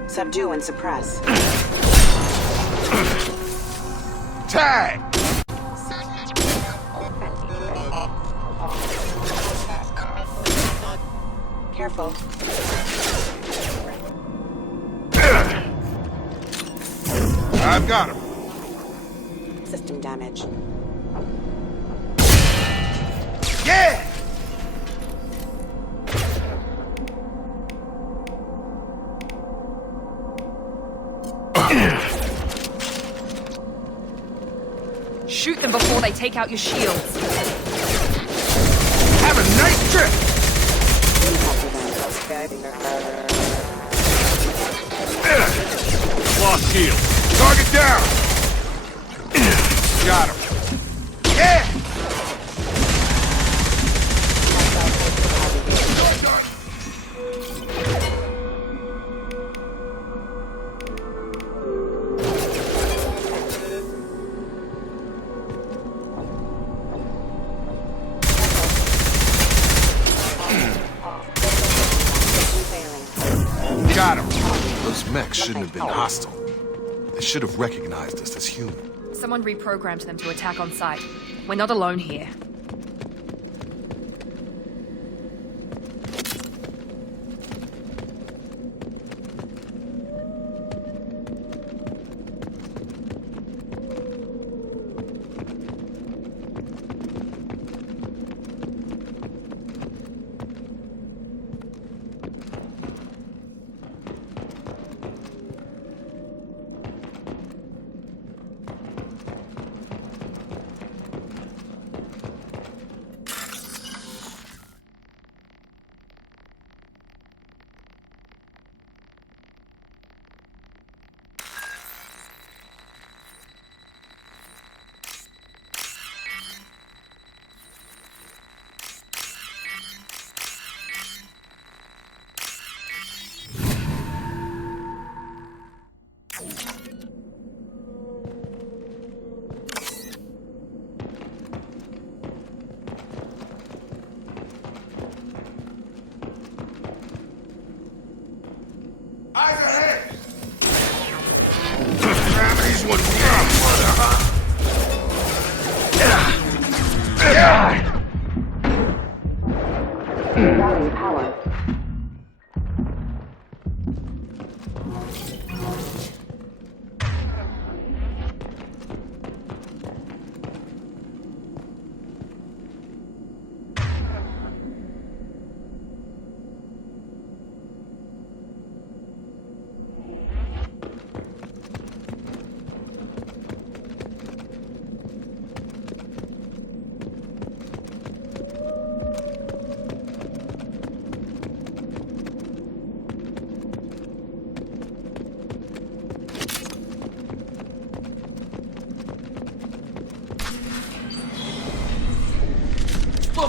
Subdue and suppress. Tag! Careful. I've got him. System damage. Yeah! Shoot them before they take out your shields. Have a nice trip! Lost shield. Target down! Got him. Yeah! Got him. Those mechs shouldn't have been hostile. They should have recognized us as human. Someone reprogrammed them to attack on sight. We're not alone here.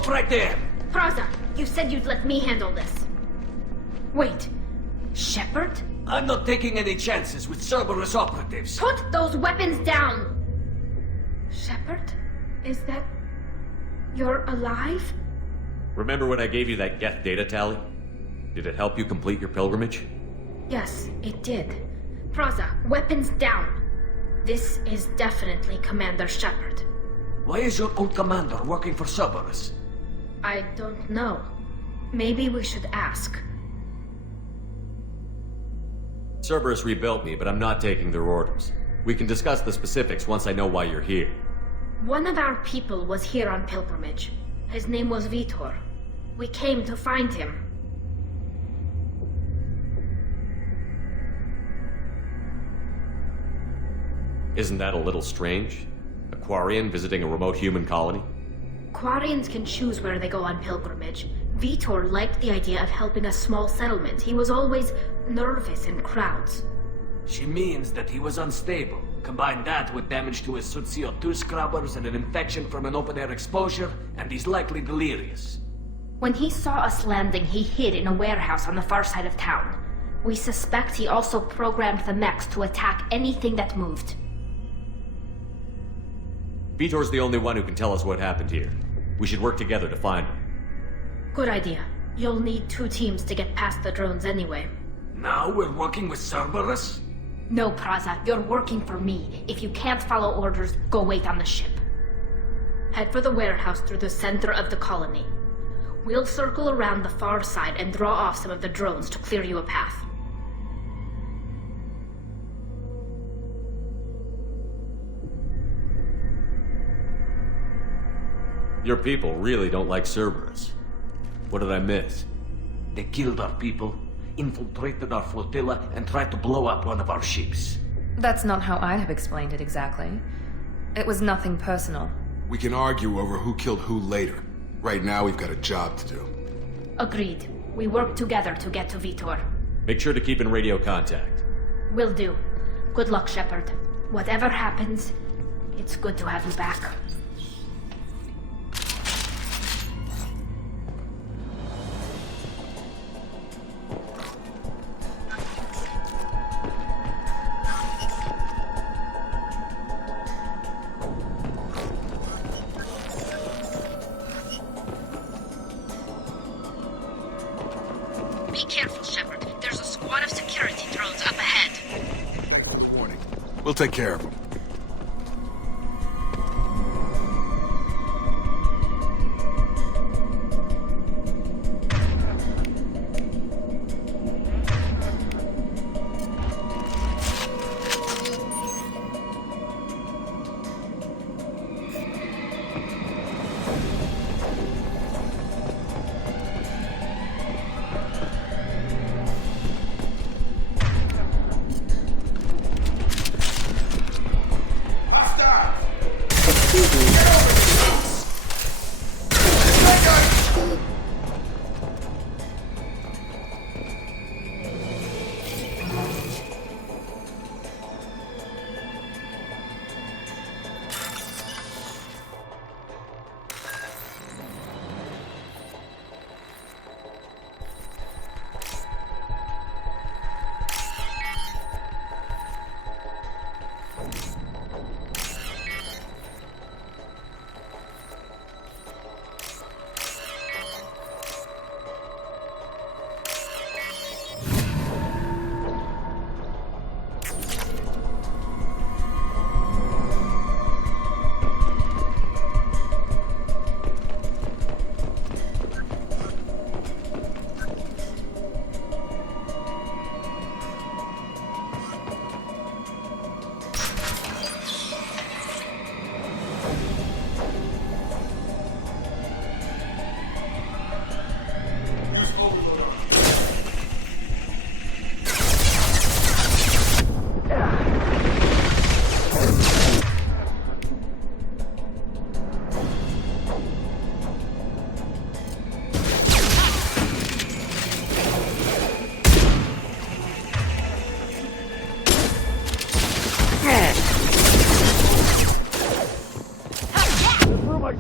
Stop right there! Praza, you said you'd let me handle this. Wait. Shepard? I'm not taking any chances with Cerberus operatives. Put those weapons down! Shepard? Is that... You're alive? Remember when I gave you that Geth data tally? Did it help you complete your pilgrimage? Yes, it did. Praza, weapons down. This is definitely Commander Shepard. Why is your old commander working for Cerberus? I don't know. Maybe we should ask. Cerberus rebuilt me, but I'm not taking their orders. We can discuss the specifics once I know why you're here. One of our people was here on pilgrimage. His name was Vitor. We came to find him. Isn't that a little strange? A Quarian visiting a remote human colony? Quarians can choose where they go on pilgrimage. Vitor liked the idea of helping a small settlement. He was always nervous in crowds. She means that he was unstable. Combine that with damage to his suit CO2 scrubbers and an infection from an open-air exposure, and he's likely delirious. When he saw us landing, he hid in a warehouse on the far side of town. We suspect he also programmed the mechs to attack anything that moved. Vitor's the only one who can tell us what happened here. We should work together to find him. Good idea. You'll need 2 teams to get past the drones anyway. Now we're working with Cerberus? No, Praza, you're working for me. If you can't follow orders, go wait on the ship. Head for the warehouse through the center of the colony. We'll circle around the far side and draw off some of the drones to clear you a path. Your people really don't like Cerberus. What did I miss? They killed our people, infiltrated our flotilla, and tried to blow up one of our ships. That's not how I'd have explained it exactly. It was nothing personal. We can argue over who killed who later. Right now, we've got a job to do. Agreed. We work together to get to Vitor. Make sure to keep in radio contact. Will do. Good luck, Shepard. Whatever happens, it's good to have you back. Be careful, Shepard. There's a squad of security drones up ahead. Warning. We'll take care of them.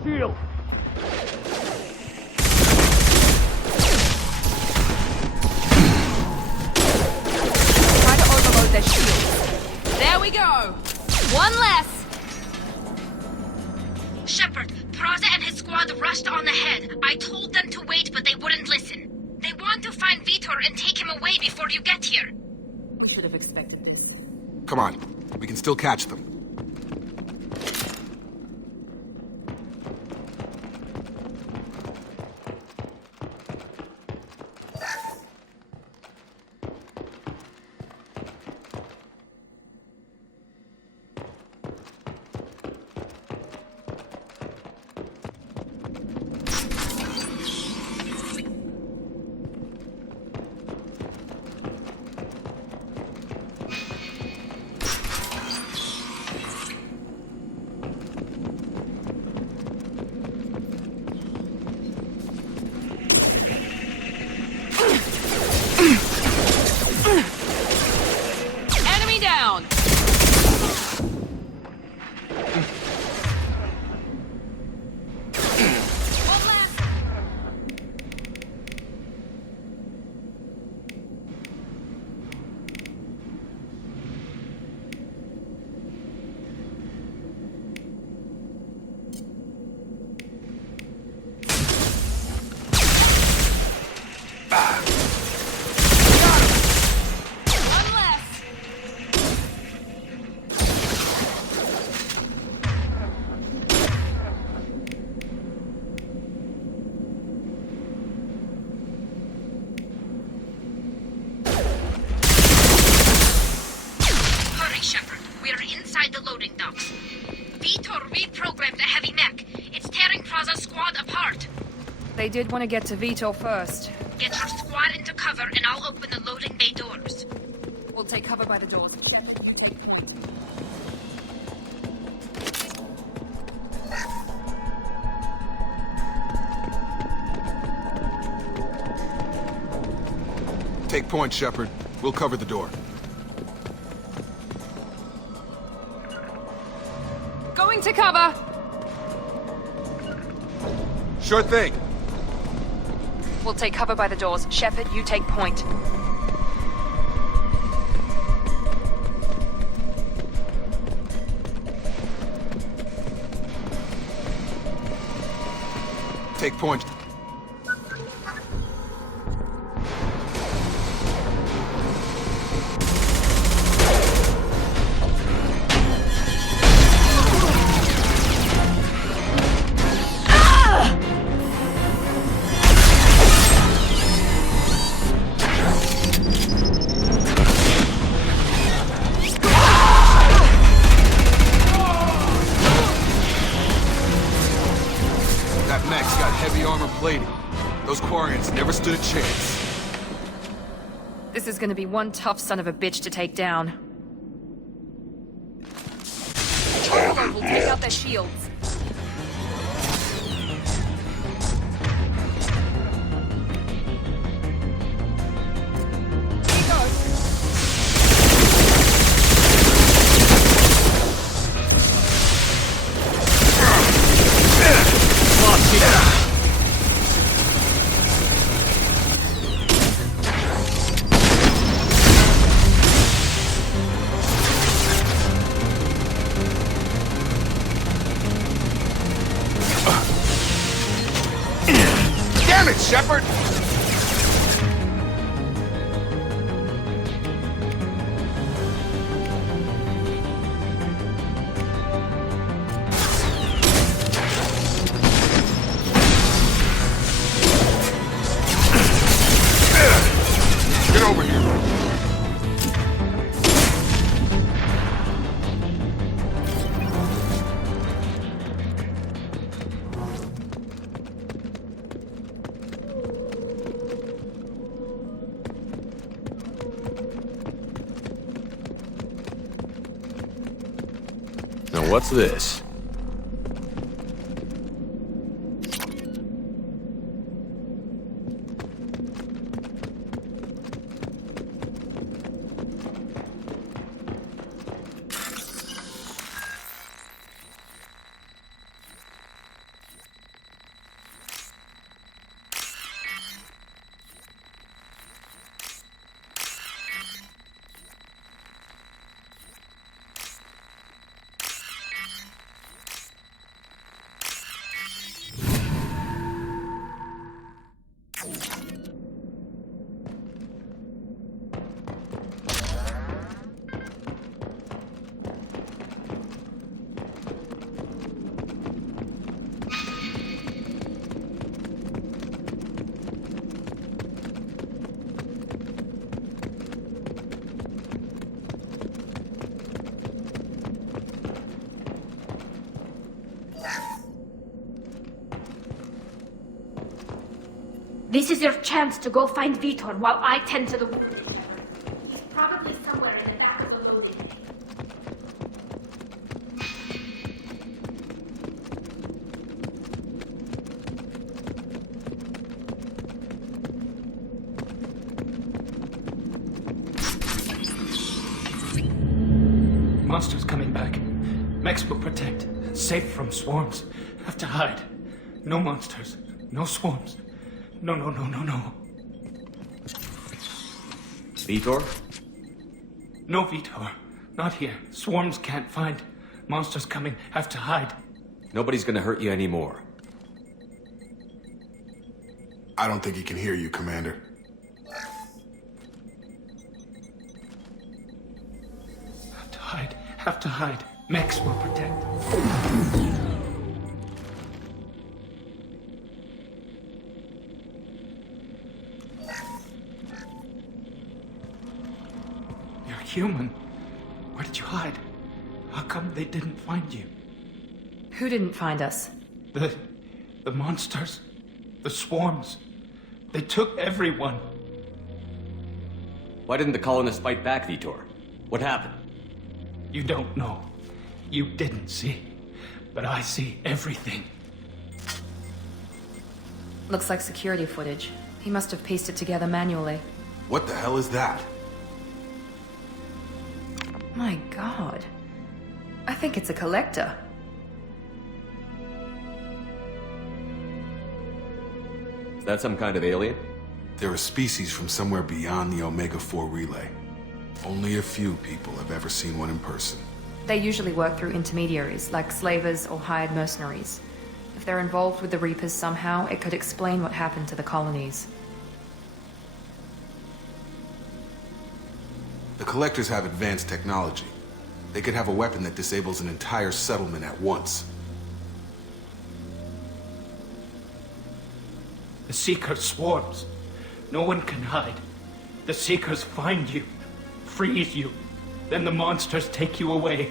Shield! their shields. There we go! One less! Shepard, Praza and his squad rushed on ahead. I told them to wait, but they wouldn't listen. They want to find Vitor and take him away before you get here. We should have expected this. Come on. We can still catch them. Enemy down! Shepard, we're inside the loading docks. Vitor reprogrammed the heavy mech. It's tearing Praza's squad apart. They did want to get to Vitor first. Get your squad into cover and I'll open the loading bay doors. We'll take cover by the doors. Take point, Shepard. We'll cover the door. Going to cover! Sure thing. We'll take cover by the doors. Shepard, you take point. Take point. That mech's got heavy armor plating. Those Quarians never stood a chance. This is gonna be one tough son of a bitch to take down. We'll take out their shields. Damn it, Shepard! Get over here. Now what's this? This is your chance to go find Vitor while I tend to the wounded. He's probably somewhere in the back of the loading bay. Monsters coming back. Mechs will protect. Safe from swarms. Have to hide. No monsters. No swarms. No. Vitor? No Vitor. Not here. Swarms can't find. Monsters coming. Have to hide. Nobody's gonna hurt you anymore. I don't think he can hear you, Commander. Have to hide. Mechs will protect. You're human. Where did you hide? How come they didn't find you? Who didn't find us? The monsters. The swarms. They took everyone. Why didn't the colonists fight back, Vitor? What happened? You don't know. You didn't see. But I see everything. Looks like security footage. He must have pieced it together manually. What the hell is that? My god. I think it's a collector. Is that some kind of alien? They're a species from somewhere beyond the Omega-4 relay. Only a few people have ever seen one in person. They usually work through intermediaries, like slavers or hired mercenaries. If they're involved with the Reapers somehow, it could explain what happened to the colonies. The Collectors have advanced technology. They could have a weapon that disables an entire settlement at once. The Seeker swarms. No one can hide. The Seekers find you, freeze you, then the monsters take you away.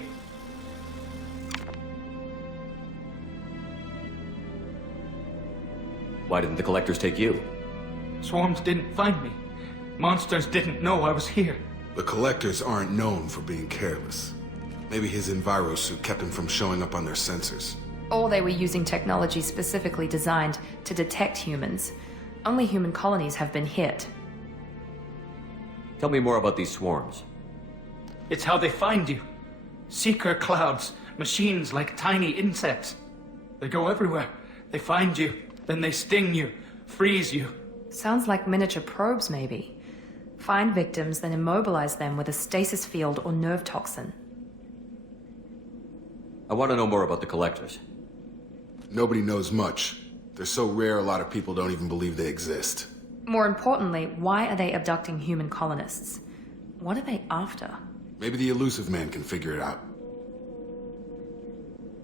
Why didn't the Collectors take you? Swarms didn't find me. Monsters didn't know I was here. The Collectors aren't known for being careless. Maybe his Enviro suit kept him from showing up on their sensors. Or they were using technology specifically designed to detect humans. Only human colonies have been hit. Tell me more about these swarms. It's how they find you. Seeker clouds, machines like tiny insects. They go everywhere. They find you, then they sting you, freeze you. Sounds like miniature probes, maybe. Find victims, then immobilize them with a stasis field or nerve toxin. I want to know more about the Collectors. Nobody knows much. They're so rare a lot of people don't even believe they exist. More importantly, why are they abducting human colonists? What are they after? Maybe the Elusive Man can figure it out.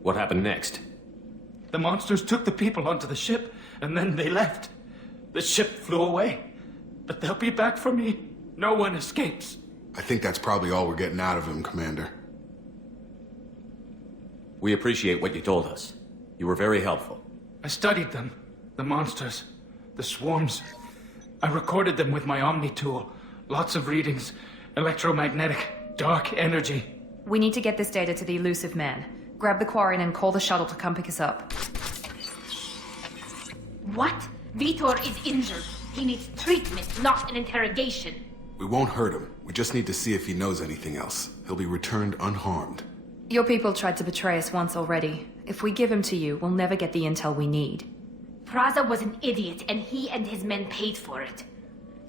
What happened next? The monsters took the people onto the ship, and then they left. The ship flew away. But they'll be back for me. No one escapes. I think that's probably all we're getting out of him, Commander. We appreciate what you told us. You were very helpful. I studied them. The monsters. The swarms. I recorded them with my Omni tool. Lots of readings. Electromagnetic. Dark energy. We need to get this data to the Elusive Man. Grab the Quarian and call the shuttle to come pick us up. What? Vitor is injured. He needs treatment, not an interrogation. We won't hurt him. We just need to see if he knows anything else. He'll be returned unharmed. Your people tried to betray us once already. If we give him to you, we'll never get the intel we need. Praza was an idiot, and he and his men paid for it.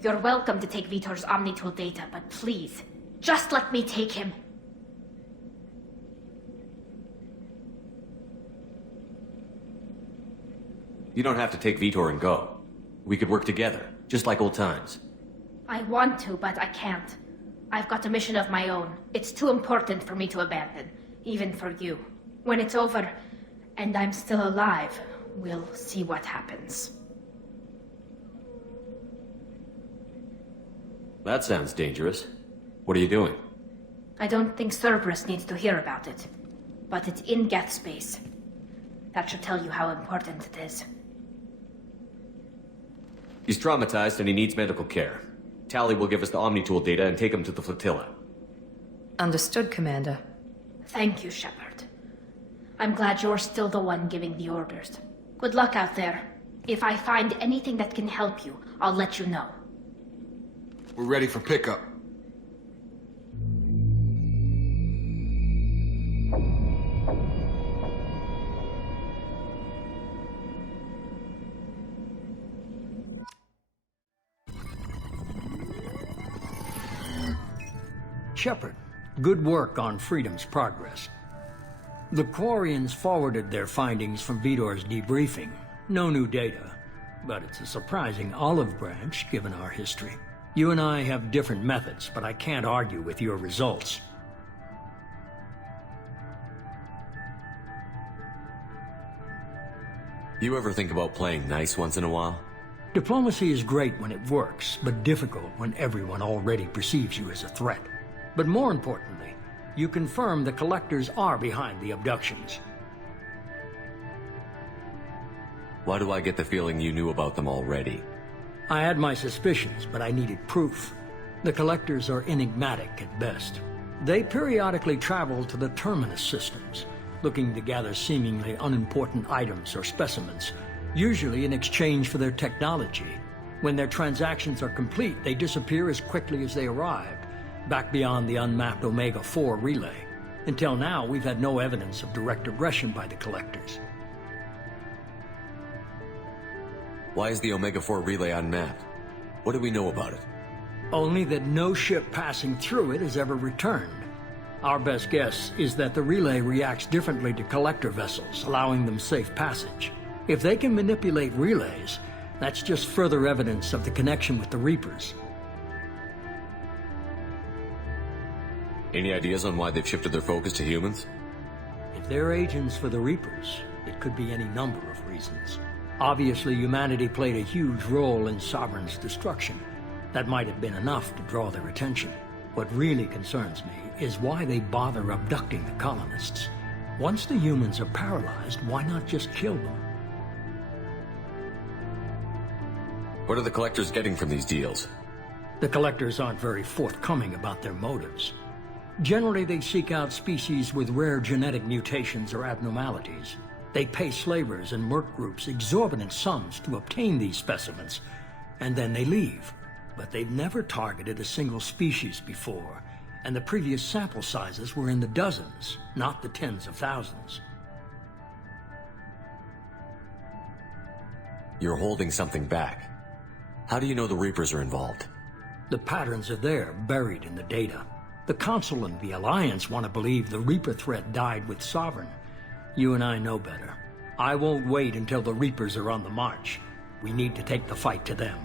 You're welcome to take Vitor's Omnitool data, but please, just let me take him. You don't have to take Vitor and go. We could work together, just like old times. I want to, but I can't. I've got a mission of my own. It's too important for me to abandon, even for you. When it's over, and I'm still alive, we'll see what happens. That sounds dangerous. What are you doing? I don't think Cerberus needs to hear about it. But it's in Geth space. That should tell you how important it is. He's traumatized and he needs medical care. Tally will give us the Omni-Tool data and take him to the flotilla. Understood, Commander. Thank you, Shepard. I'm glad you're still the one giving the orders. Good luck out there. If I find anything that can help you, I'll let you know. We're ready for pickup. Shepard, good work on Freedom's progress. The Quarians forwarded their findings from Vidor's debriefing. No new data, but it's a surprising olive branch given our history. You and I have different methods, but I can't argue with your results. You ever think about playing nice once in a while? Diplomacy is great when it works, but difficult when everyone already perceives you as a threat. But more importantly, you confirm the Collectors are behind the abductions. Why do I get the feeling you knew about them already? I had my suspicions, but I needed proof. The Collectors are enigmatic at best. They periodically travel to the Terminus systems, looking to gather seemingly unimportant items or specimens, usually in exchange for their technology. When their transactions are complete, they disappear as quickly as they arrived, back beyond the unmapped Omega-4 relay. Until now, we've had no evidence of direct aggression by the Collectors. Why is the Omega-4 relay unmapped? What do we know about it? Only that no ship passing through it has ever returned. Our best guess is that the relay reacts differently to Collector vessels, allowing them safe passage. If they can manipulate relays, that's just further evidence of the connection with the Reapers. Any ideas on why they've shifted their focus to humans? If they're agents for the Reapers, it could be any number of reasons. Obviously, humanity played a huge role in Sovereign's destruction. That might have been enough to draw their attention. What really concerns me is why they bother abducting the colonists. Once the humans are paralyzed, why not just kill them? What are the Collectors getting from these deals? The Collectors aren't very forthcoming about their motives. Generally, they seek out species with rare genetic mutations or abnormalities. They pay slavers and merc groups exorbitant sums to obtain these specimens, and then they leave. But they've never targeted a single species before, and the previous sample sizes were in the dozens, not the tens of thousands. You're holding something back. How do you know the Reapers are involved? The patterns are there, buried in the data. The Council and the Alliance want to believe the Reaper threat died with Sovereign. You and I know better. I won't wait until the Reapers are on the march. We need to take the fight to them.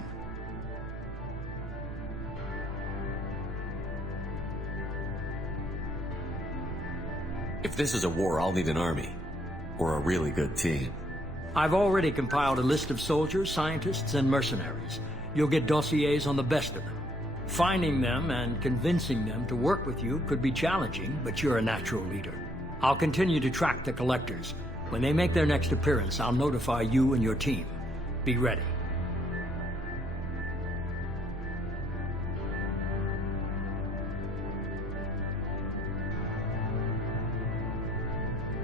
If this is a war, I'll need an army. Or a really good team. I've already compiled a list of soldiers, scientists, and mercenaries. You'll get dossiers on the best of them. Finding them and convincing them to work with you could be challenging, but you're a natural leader. I'll continue to track the Collectors. When they make their next appearance, I'll notify you and your team. Be ready.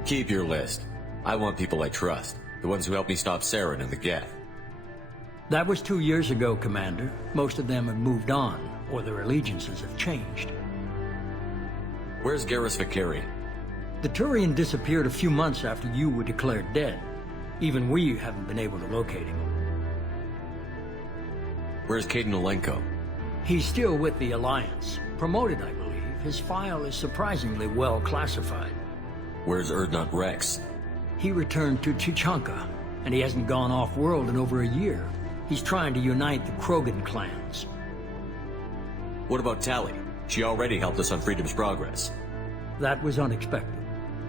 Keep your list. I want people I trust. The ones who helped me stop Saren and the Geth. That was 2 years ago, Commander. Most of them have moved on, or their allegiances have changed. Where's Garrus Vakari? The Turian disappeared a few months after you were declared dead. Even we haven't been able to locate him. Where's Caden Olenko? He's still with the Alliance. Promoted, I believe. His file is surprisingly well classified. Where's Erdnot Rex? He returned to Chichanka, and he hasn't gone off-world in over a year. He's trying to unite the Krogan clans. What about Tally? She already helped us on Freedom's progress. That was unexpected.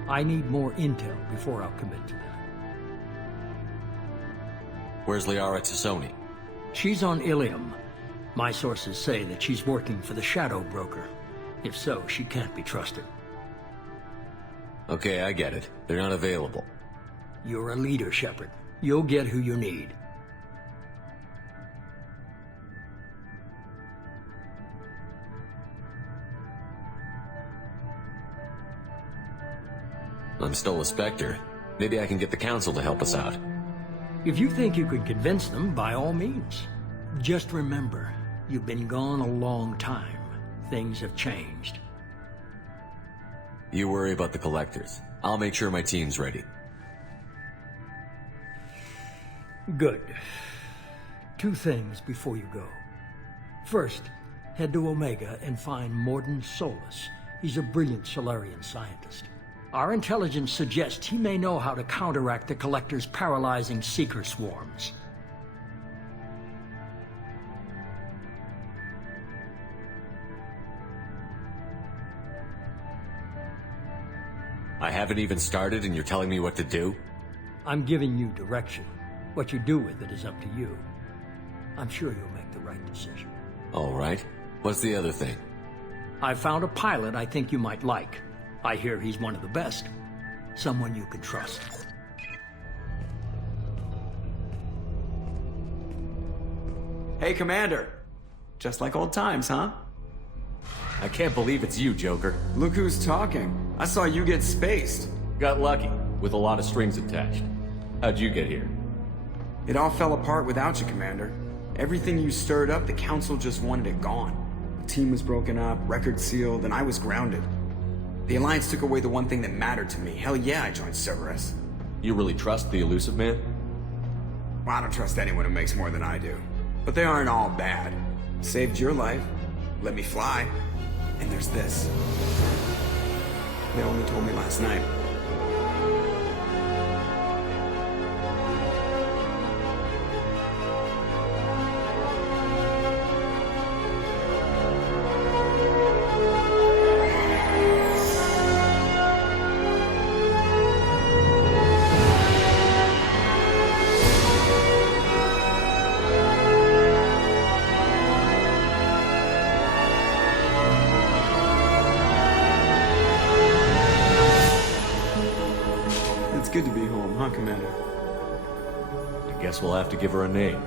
I need more intel before I'll commit to that. Where's Liara Tassoni? She's on Ilium. My sources say that she's working for the Shadow Broker. If so, she can't be trusted. Okay, I get it. They're not available. You're a leader, Shepard. You'll get who you need. I'm still a Spectre. Maybe I can get the Council to help us out. If you think you could convince them, by all means. Just remember, you've been gone a long time. Things have changed. You worry about the Collectors. I'll make sure my team's ready. Good. 2 things before you go. First, head to Omega and find Morden Solus. He's a brilliant Solarian scientist. Our intelligence suggests he may know how to counteract the Collector's paralyzing Seeker swarms. I haven't even started and you're telling me what to do? I'm giving you direction. What you do with it is up to you. I'm sure you'll make the right decision. All right. What's the other thing? I found a pilot I think you might like. I hear he's one of the best. Someone you can trust. Hey, Commander. Just like old times, huh? I can't believe it's you, Joker. Look who's talking. I saw you get spaced. Got lucky, with a lot of strings attached. How'd you get here? It all fell apart without you, Commander. Everything you stirred up, the Council just wanted it gone. The team was broken up, record sealed, and I was grounded. The Alliance took away the one thing that mattered to me. Hell yeah, I joined Cerberus. You really trust the Elusive Man? Well, I don't trust anyone who makes more than I do. But they aren't all bad. Saved your life, let me fly, and there's this. They only told me last night. Good to be home, huh, Commander? I guess we'll have to give her a name.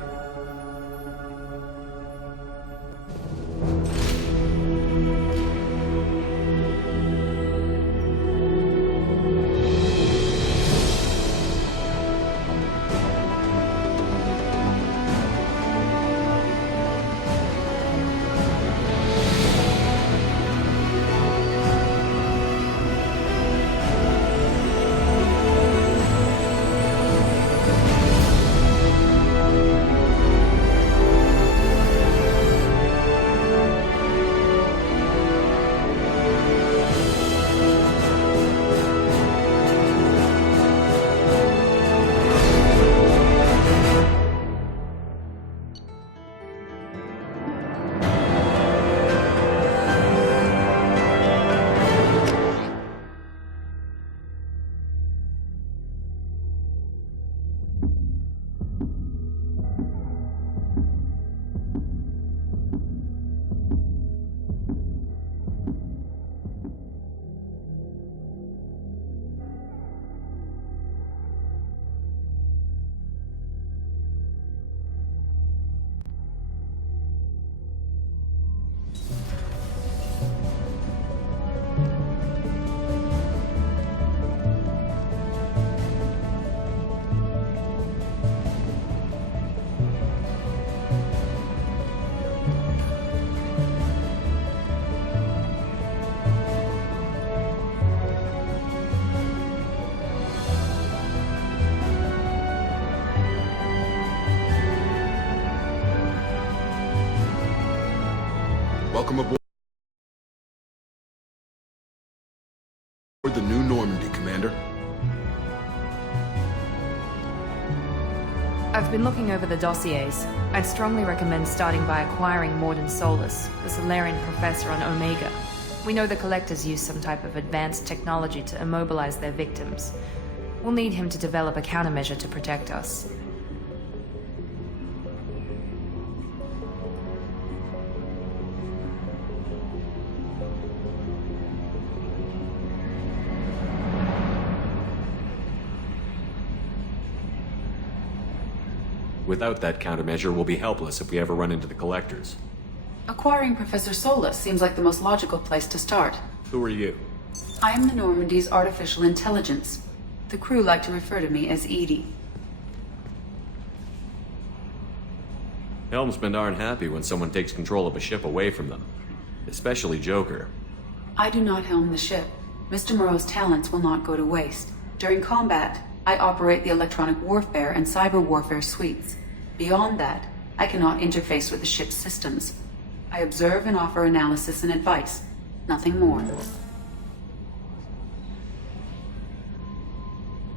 Welcome aboard the new Normandy, Commander. I've been looking over the dossiers. I'd strongly recommend starting by acquiring Morden Solus, the Solarian professor on Omega. We know the Collectors use some type of advanced technology to immobilize their victims. We'll need him to develop a countermeasure to protect us. Without that countermeasure, we'll be helpless if we ever run into the Collectors. Acquiring Professor Solus seems like the most logical place to start. Who are you? I am the Normandy's artificial intelligence. The crew like to refer to me as Edie. Helm's been darn happy when someone takes control of a ship away from them. Especially Joker. I do not helm the ship. Mr. Moreau's talents will not go to waste. During combat, I operate the electronic warfare and cyber warfare suites. Beyond that, I cannot interface with the ship's systems. I observe and offer analysis and advice. Nothing more.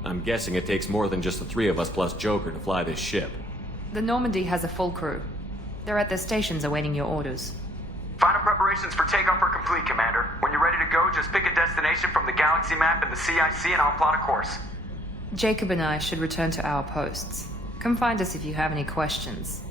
I'm guessing it takes more than just the three of us plus Joker to fly this ship. The Normandy has a full crew. They're at their stations awaiting your orders. Final preparations for takeoff are complete, Commander. When you're ready to go, just pick a destination from the galaxy map and the CIC and I'll plot a course. Jacob and I should return to our posts. Come find us if you have any questions.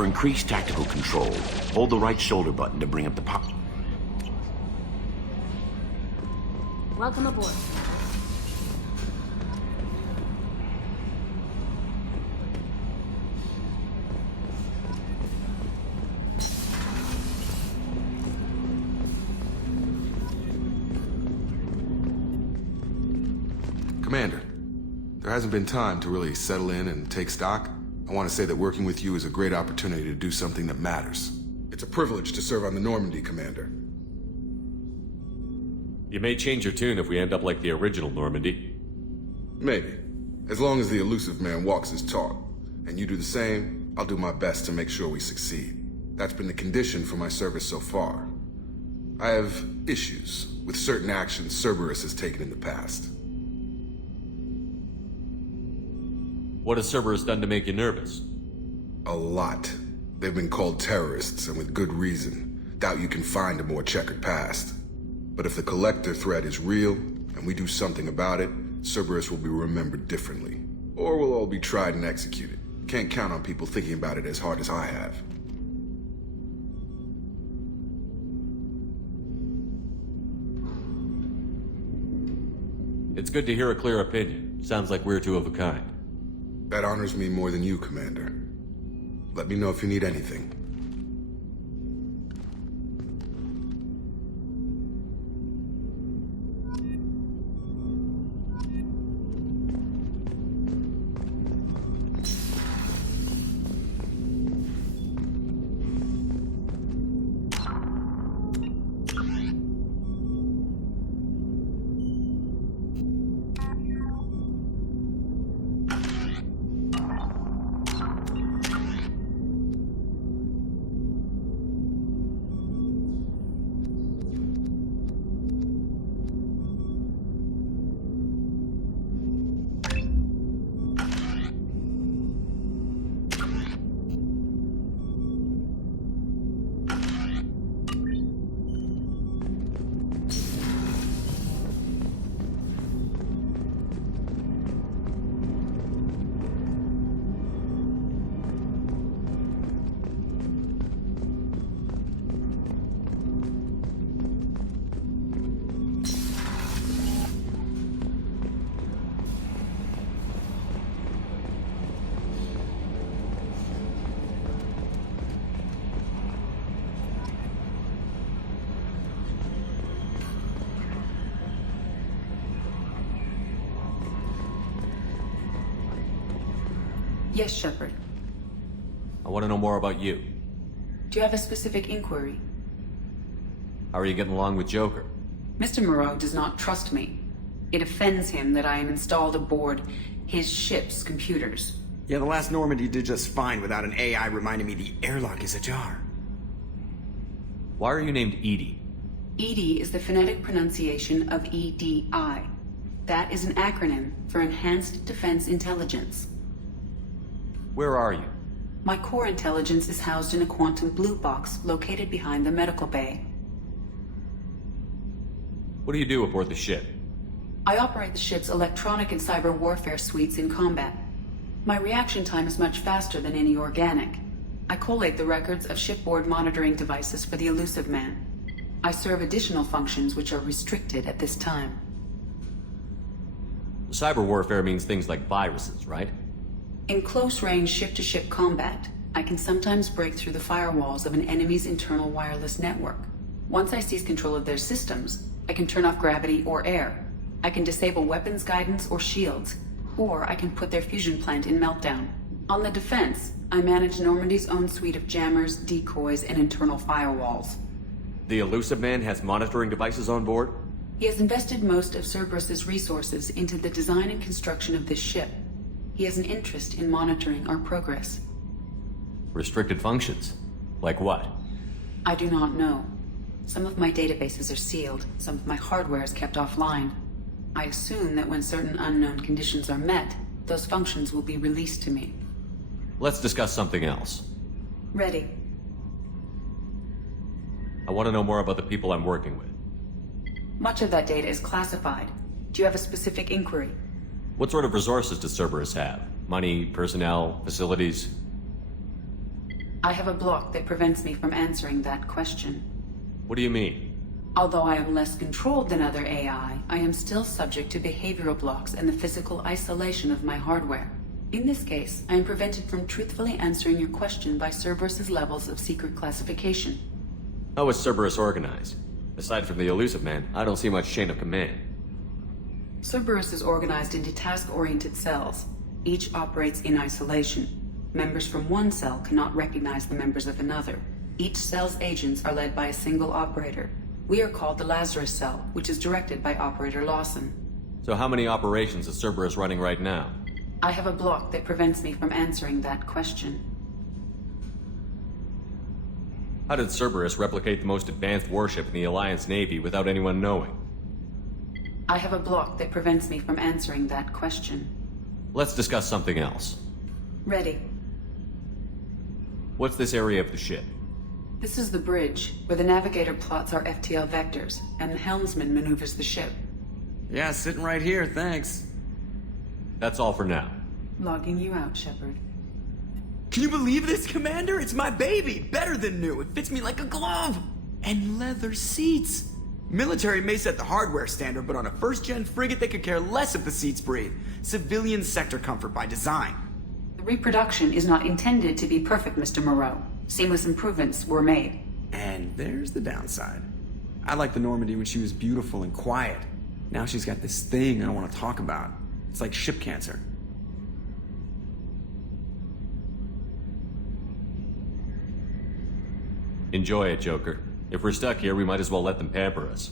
For increased tactical control, hold the right shoulder button to bring up the pop. Welcome aboard. Commander, there hasn't been time to really settle in and take stock. I want to say that working with you is a great opportunity to do something that matters. It's a privilege to serve on the Normandy, Commander. You may change your tune if we end up like the original Normandy. Maybe. As long as the elusive man walks his talk, and you do the same, I'll do my best to make sure we succeed. That's been the condition for my service so far. I have issues with certain actions Cerberus has taken in the past. What has Cerberus done to make you nervous? A lot. They've been called terrorists, and with good reason. Doubt you can find a more checkered past. But if the Collector threat is real, and we do something about it, Cerberus will be remembered differently. Or we'll all be tried and executed. Can't count on people thinking about it as hard as I have. It's good to hear a clear opinion. Sounds like we're two of a kind. That honors me more than you, Commander. Let me know if you need anything. Yes, Shepard. I want to know more about you. Do you have a specific inquiry? How are you getting along with Joker? Mr. Moreau does not trust me. It offends him that I am installed aboard his ship's computers. Yeah, the last Normandy did just fine without an AI reminding me the airlock is ajar. Why are you named EDI? EDI is the phonetic pronunciation of EDI. That is an acronym for Enhanced Defense Intelligence. Where are you? My core intelligence is housed in a quantum blue box located behind the medical bay. What do you do aboard the ship? I operate the ship's electronic and cyber warfare suites in combat. My reaction time is much faster than any organic. I collate the records of shipboard monitoring devices for the elusive man. I serve additional functions which are restricted at this time. Cyber warfare means things like viruses, right? In close-range ship-to-ship combat, I can sometimes break through the firewalls of an enemy's internal wireless network. Once I seize control of their systems, I can turn off gravity or air. I can disable weapons guidance or shields, or I can put their fusion plant in meltdown. On the defense, I manage Normandy's own suite of jammers, decoys, and internal firewalls. The elusive man has monitoring devices on board? He has invested most of Cerberus's resources into the design and construction of this ship. He has an interest in monitoring our progress. Restricted functions? Like what? I do not know. Some of my databases are sealed, some of my hardware is kept offline. I assume that when certain unknown conditions are met, those functions will be released to me. Let's discuss something else. Ready. I want to know more about the people I'm working with. Much of that data is classified. Do you have a specific inquiry? What sort of resources does Cerberus have? Money, personnel, facilities? I have a block that prevents me from answering that question. What do you mean? Although I am less controlled than other AI, I am still subject to behavioral blocks and the physical isolation of my hardware. In this case, I am prevented from truthfully answering your question by Cerberus's levels of secret classification. How is Cerberus organized? Aside from the elusive man, I don't see much chain of command. Cerberus is organized into task-oriented cells. Each operates in isolation. Members from one cell cannot recognize the members of another. Each cell's agents are led by a single operator. We are called the Lazarus Cell, which is directed by Operator Lawson. So how many operations is Cerberus running right now? I have a block that prevents me from answering that question. How did Cerberus replicate the most advanced warship in the Alliance Navy without anyone knowing? I have a block that prevents me from answering that question. Let's discuss something else. Ready. What's this area of the ship? This is the bridge, where the navigator plots our FTL vectors, and the helmsman maneuvers the ship. Yeah, sitting right here, thanks. That's all for now. Logging you out, Shepard. Can you believe this, Commander? It's my baby! Better than new. It fits me like a glove! And leather seats. Military may set the hardware standard, but on a first-gen frigate, they could care less if the seats breathe. Civilian sector comfort by design. The reproduction is not intended to be perfect, Mr. Moreau. Seamless improvements were made. And there's the downside. I liked the Normandy when she was beautiful and quiet. Now she's got this thing I don't want to talk about. It's like ship cancer. Enjoy it, Joker. If we're stuck here, we might as well let them pamper us.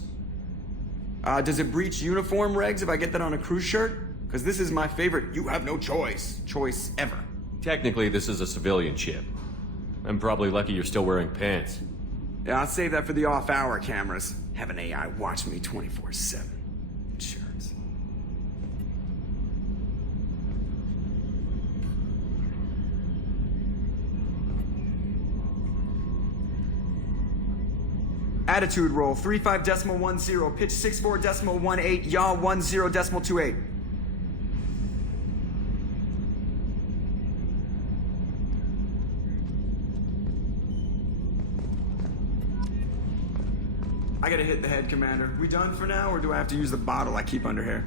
Does it breach uniform regs if I get that on a cruise shirt? Because this is my favorite you have no choice ever. Technically, this is a civilian ship. I'm probably lucky you're still wearing pants. Yeah, I'll save that for the off-hour cameras. Have an AI watch me 24/7. Insurance. Attitude roll 35.10, pitch 64.18, yaw 10.28. I gotta hit the head, Commander. We done for now, or do I have to use the bottle I keep under here?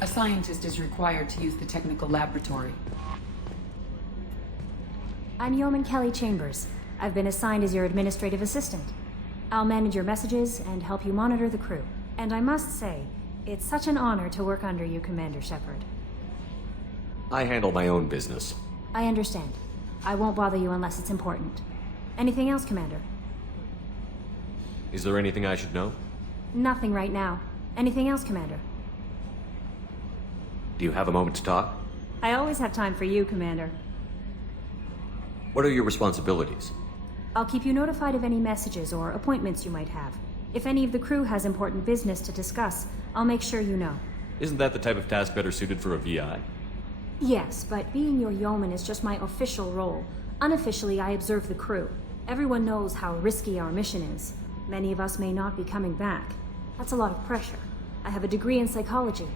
A scientist is required to use the technical laboratory. I'm Yeoman Kelly Chambers. I've been assigned as your administrative assistant. I'll manage your messages and help you monitor the crew. And I must say, it's such an honor to work under you, Commander Shepard. I handle my own business. I understand. I won't bother you unless it's important. Anything else, Commander? Is there anything I should know? Nothing right now. Anything else, Commander? Do you have a moment to talk? I always have time for you, Commander. What are your responsibilities? I'll keep you notified of any messages or appointments you might have. If any of the crew has important business to discuss, I'll make sure you know. Isn't that the type of task better suited for a VI? Yes, but being your yeoman is just my official role. Unofficially, I observe the crew. Everyone knows how risky our mission is. Many of us may not be coming back. That's a lot of pressure. I have a degree in psychology.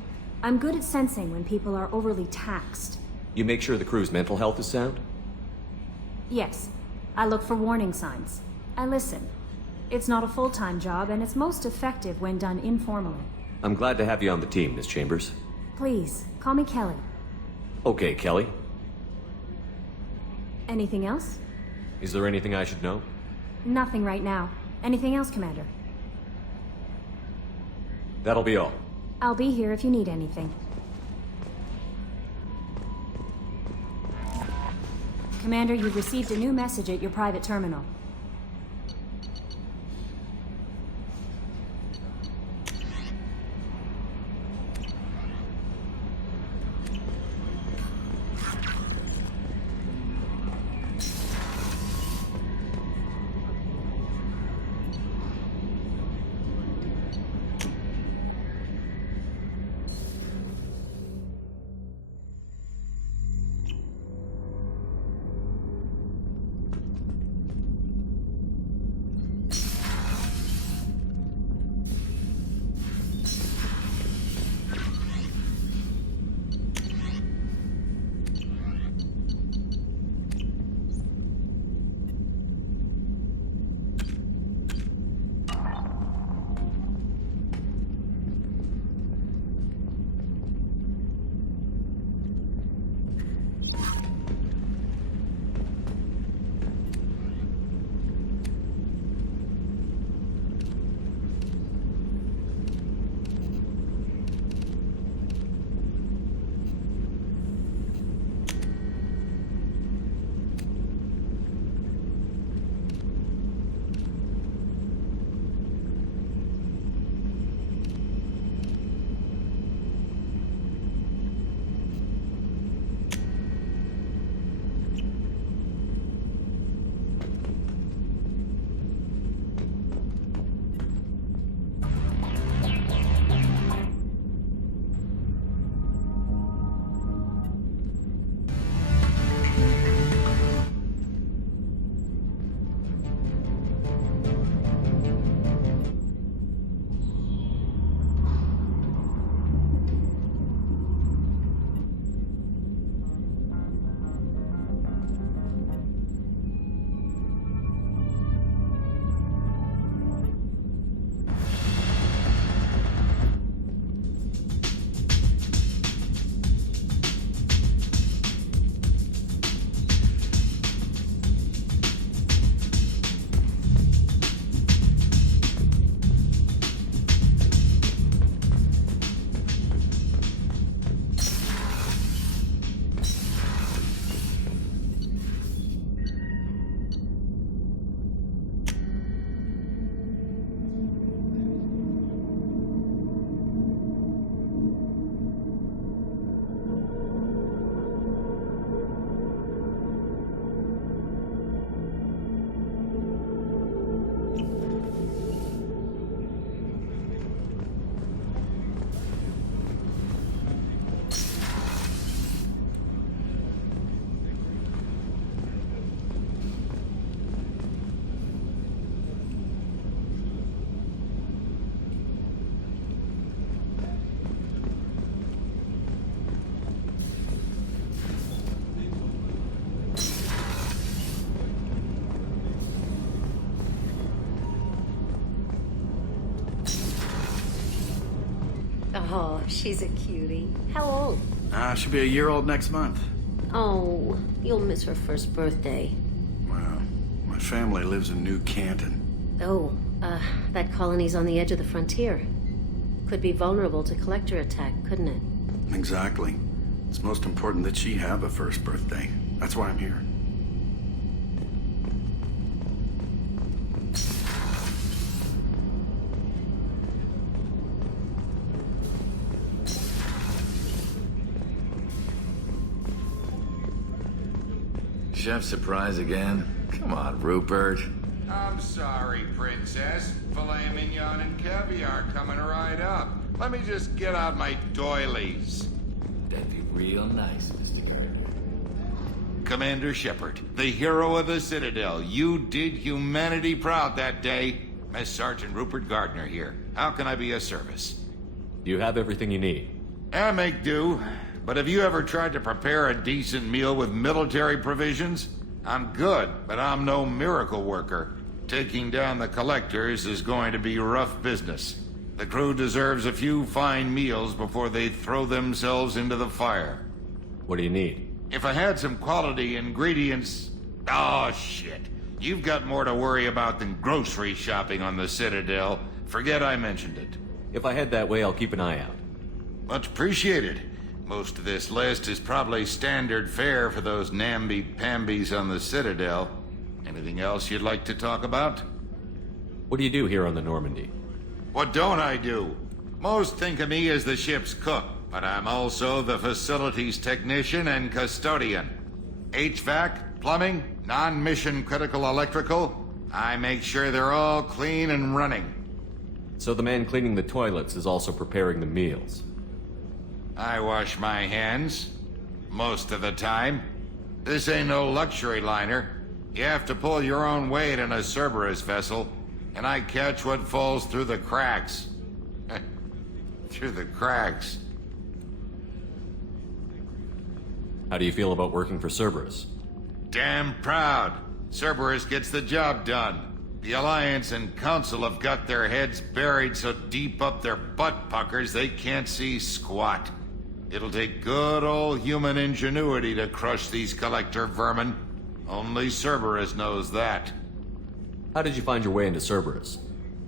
I'm good at sensing when people are overly taxed. You make sure the crew's mental health is sound? Yes. I look for warning signs. I listen. It's not a full-time job, and it's most effective when done informally. I'm glad to have you on the team, Miss Chambers. Please, call me Kelly. Okay, Kelly. Anything else? Is there anything I should know? Nothing right now. Anything else, Commander? That'll be all. I'll be here if you need anything. Commander, you've received a new message at your private terminal. Oh, she's a cutie. How old? She'll be a year old next month. Oh, you'll miss her first birthday. Wow. My family lives in New Canton. Oh, that colony's on the edge of the frontier. Could be vulnerable to collector attack, couldn't it? Exactly. It's most important that she have a first birthday. That's why I'm here. Chef surprise again? Come on, Rupert. I'm sorry, Princess. Filet mignon and caviar coming right up. Let me just get out my doilies. That'd be real nice, Mr. Gardner. Commander Shepard, the hero of the Citadel. You did humanity proud that day. Mess Sergeant Rupert Gardner here. How can I be of service? You have everything you need. I make do. But have you ever tried to prepare a decent meal with military provisions? I'm good, but I'm no miracle worker. Taking down the collectors is going to be rough business. The crew deserves a few fine meals before they throw themselves into the fire. What do you need? If I had some quality ingredients... Oh, shit. You've got more to worry about than grocery shopping on the Citadel. Forget I mentioned it. If I head that way, I'll keep an eye out. Much appreciated. Most of this list is probably standard fare for those namby-pambies on the Citadel. Anything else you'd like to talk about? What do you do here on the Normandy? What don't I do? Most think of me as the ship's cook, but I'm also the facilities technician and custodian. HVAC, plumbing, non-mission critical electrical. I make sure they're all clean and running. So the man cleaning the toilets is also preparing the meals? I wash my hands. Most of the time. This ain't no luxury liner. You have to pull your own weight in a Cerberus vessel, and I catch what falls through the cracks. Through the cracks. How do you feel about working for Cerberus? Damn proud. Cerberus gets the job done. The Alliance and Council have got their heads buried so deep up their butt puckers they can't see squat. It'll take good old human ingenuity to crush these collector vermin. Only Cerberus knows that. How did you find your way into Cerberus?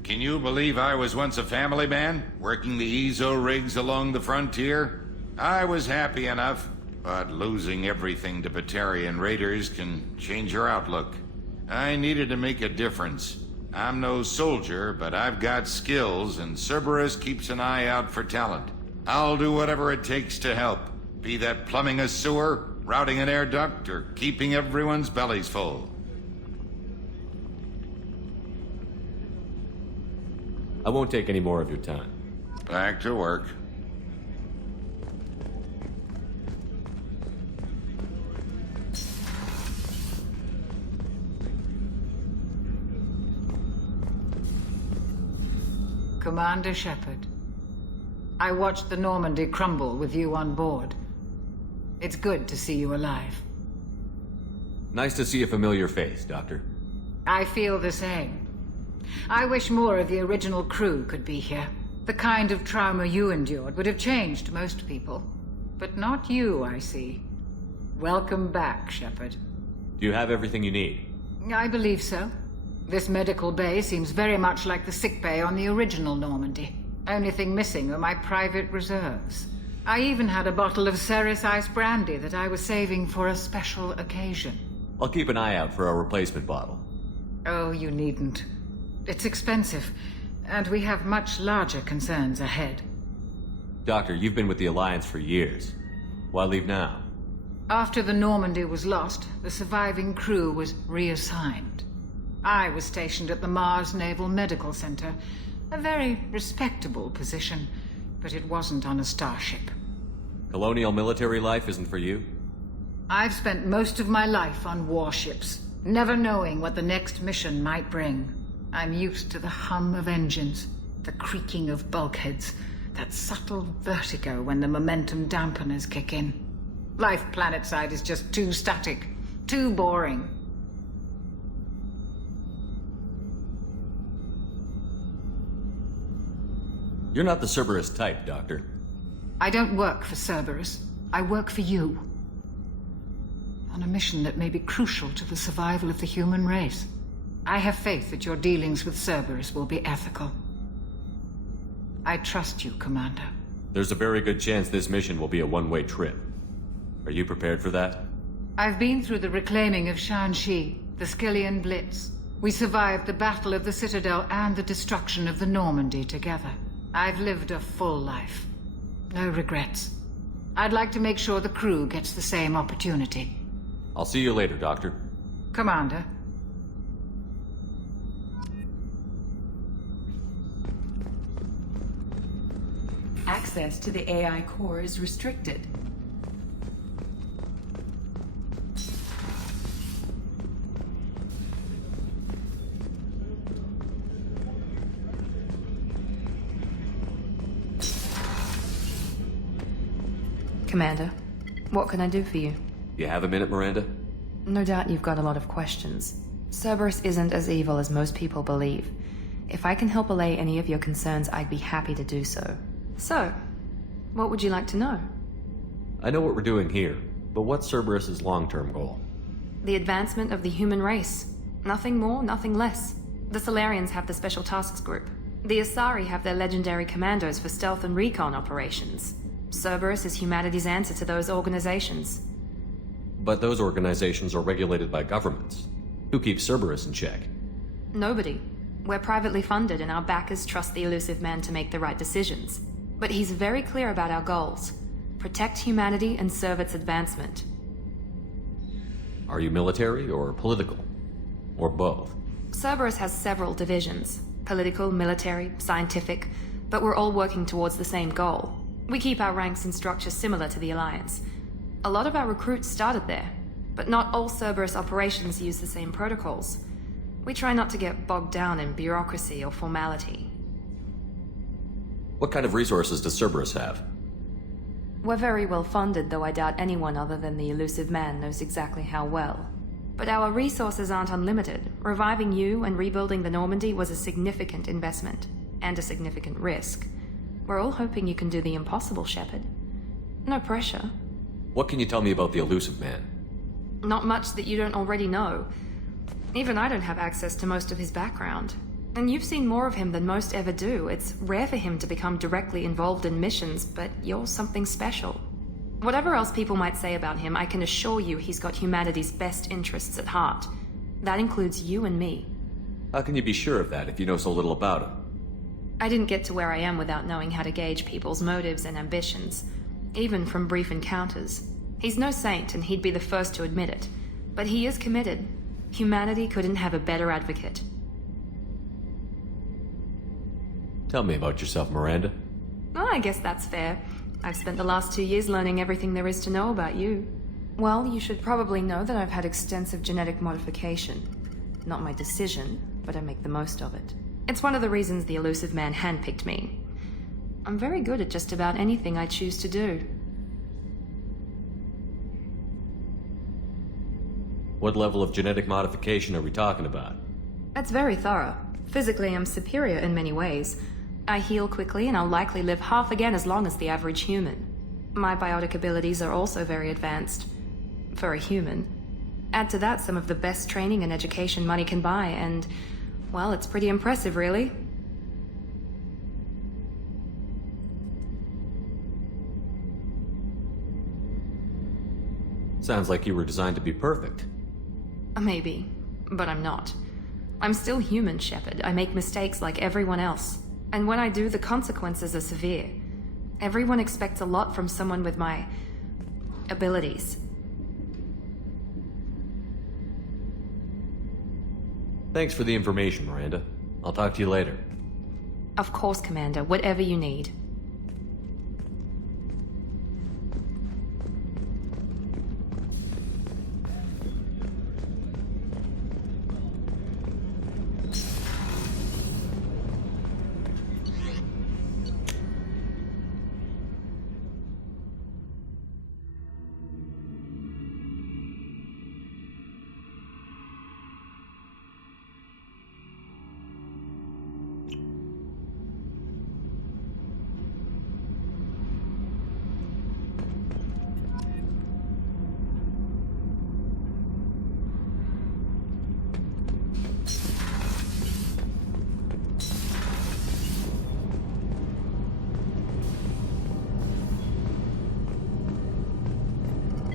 Can you believe I was once a family man, working the EZO rigs along the frontier? I was happy enough, but losing everything to Batarian raiders can change your outlook. I needed to make a difference. I'm no soldier, but I've got skills, and Cerberus keeps an eye out for talent. I'll do whatever it takes to help, be that plumbing a sewer, routing an air duct, or keeping everyone's bellies full. I won't take any more of your time. Back to work. Commander Shepard, I watched the Normandy crumble with you on board. It's good to see you alive. Nice to see a familiar face, Doctor. I feel the same. I wish more of the original crew could be here. The kind of trauma you endured would have changed most people. But not you, I see. Welcome back, Shepard. Do you have everything you need? I believe so. This medical bay seems very much like the sick bay on the original Normandy. Only thing missing are my private reserves. I even had a bottle of Ceres Ice Brandy that I was saving for a special occasion. I'll keep an eye out for a replacement bottle. Oh, you needn't. It's expensive, and we have much larger concerns ahead. Doctor, you've been with the Alliance for years. Why leave now? After the Normandy was lost, the surviving crew was reassigned. I was stationed at the Mars Naval Medical Center, a very respectable position, but it wasn't on a starship. Colonial military life isn't for you? I've spent most of my life on warships, never knowing what the next mission might bring. I'm used to the hum of engines, the creaking of bulkheads, that subtle vertigo when the momentum dampeners kick in. Life planetside is just too static, too boring. You're not the Cerberus type, Doctor. I don't work for Cerberus. I work for you. On a mission that may be crucial to the survival of the human race. I have faith that your dealings with Cerberus will be ethical. I trust you, Commander. There's a very good chance this mission will be a one-way trip. Are you prepared for that? I've been through the reclaiming of Shanxi, the Skillian Blitz. We survived the Battle of the Citadel and the destruction of the Normandy together. I've lived a full life. No regrets. I'd like to make sure the crew gets the same opportunity. I'll see you later, Doctor. Commander. Access to the AI core is restricted. Commander, what can I do for you? You have a minute, Miranda? No doubt you've got a lot of questions. Cerberus isn't as evil as most people believe. If I can help allay any of your concerns, I'd be happy to do so. So, what would you like to know? I know what we're doing here, but what's Cerberus's long-term goal? The advancement of the human race. Nothing more, nothing less. The Solarians have the Special Tasks Group. The Asari have their legendary commandos for stealth and recon operations. Cerberus is humanity's answer to those organizations. But those organizations are regulated by governments. Who keeps Cerberus in check? Nobody. We're privately funded and our backers trust the elusive man to make the right decisions. But he's very clear about our goals. Protect humanity and serve its advancement. Are you military or political? Or both? Cerberus has several divisions. Political, military, scientific. But we're all working towards the same goal. We keep our ranks and structure similar to the Alliance. A lot of our recruits started there, but not all Cerberus operations use the same protocols. We try not to get bogged down in bureaucracy or formality. What kind of resources does Cerberus have? We're very well funded, though I doubt anyone other than the elusive man knows exactly how well. But our resources aren't unlimited. Reviving you and rebuilding the Normandy was a significant investment, and a significant risk. We're all hoping you can do the impossible, Shepard. No pressure. What can you tell me about the elusive man? Not much that you don't already know. Even I don't have access to most of his background. And you've seen more of him than most ever do. It's rare for him to become directly involved in missions, but you're something special. Whatever else people might say about him, I can assure you he's got humanity's best interests at heart. That includes you and me. How can you be sure of that if you know so little about him? I didn't get to where I am without knowing how to gauge people's motives and ambitions, even from brief encounters. He's no saint, and he'd be the first to admit it. But he is committed. Humanity couldn't have a better advocate. Tell me about yourself, Miranda. Oh, I guess that's fair. I've spent the last 2 years learning everything there is to know about you. Well, you should probably know that I've had extensive genetic modification. Not my decision, but I make the most of it. It's one of the reasons the elusive man handpicked me. I'm very good at just about anything I choose to do. What level of genetic modification are we talking about? That's very thorough. Physically, I'm superior in many ways. I heal quickly, and I'll likely live half again as long as the average human. My biotic abilities are also very advanced. For a human. Add to that some of the best training and education money can buy, and, well, it's pretty impressive, really. Sounds like you were designed to be perfect. Maybe, but I'm not. I'm still human, Shepard. I make mistakes like everyone else. And when I do, the consequences are severe. Everyone expects a lot from someone with my abilities. Thanks for the information, Miranda. I'll talk to you later. Of course, Commander. Whatever you need.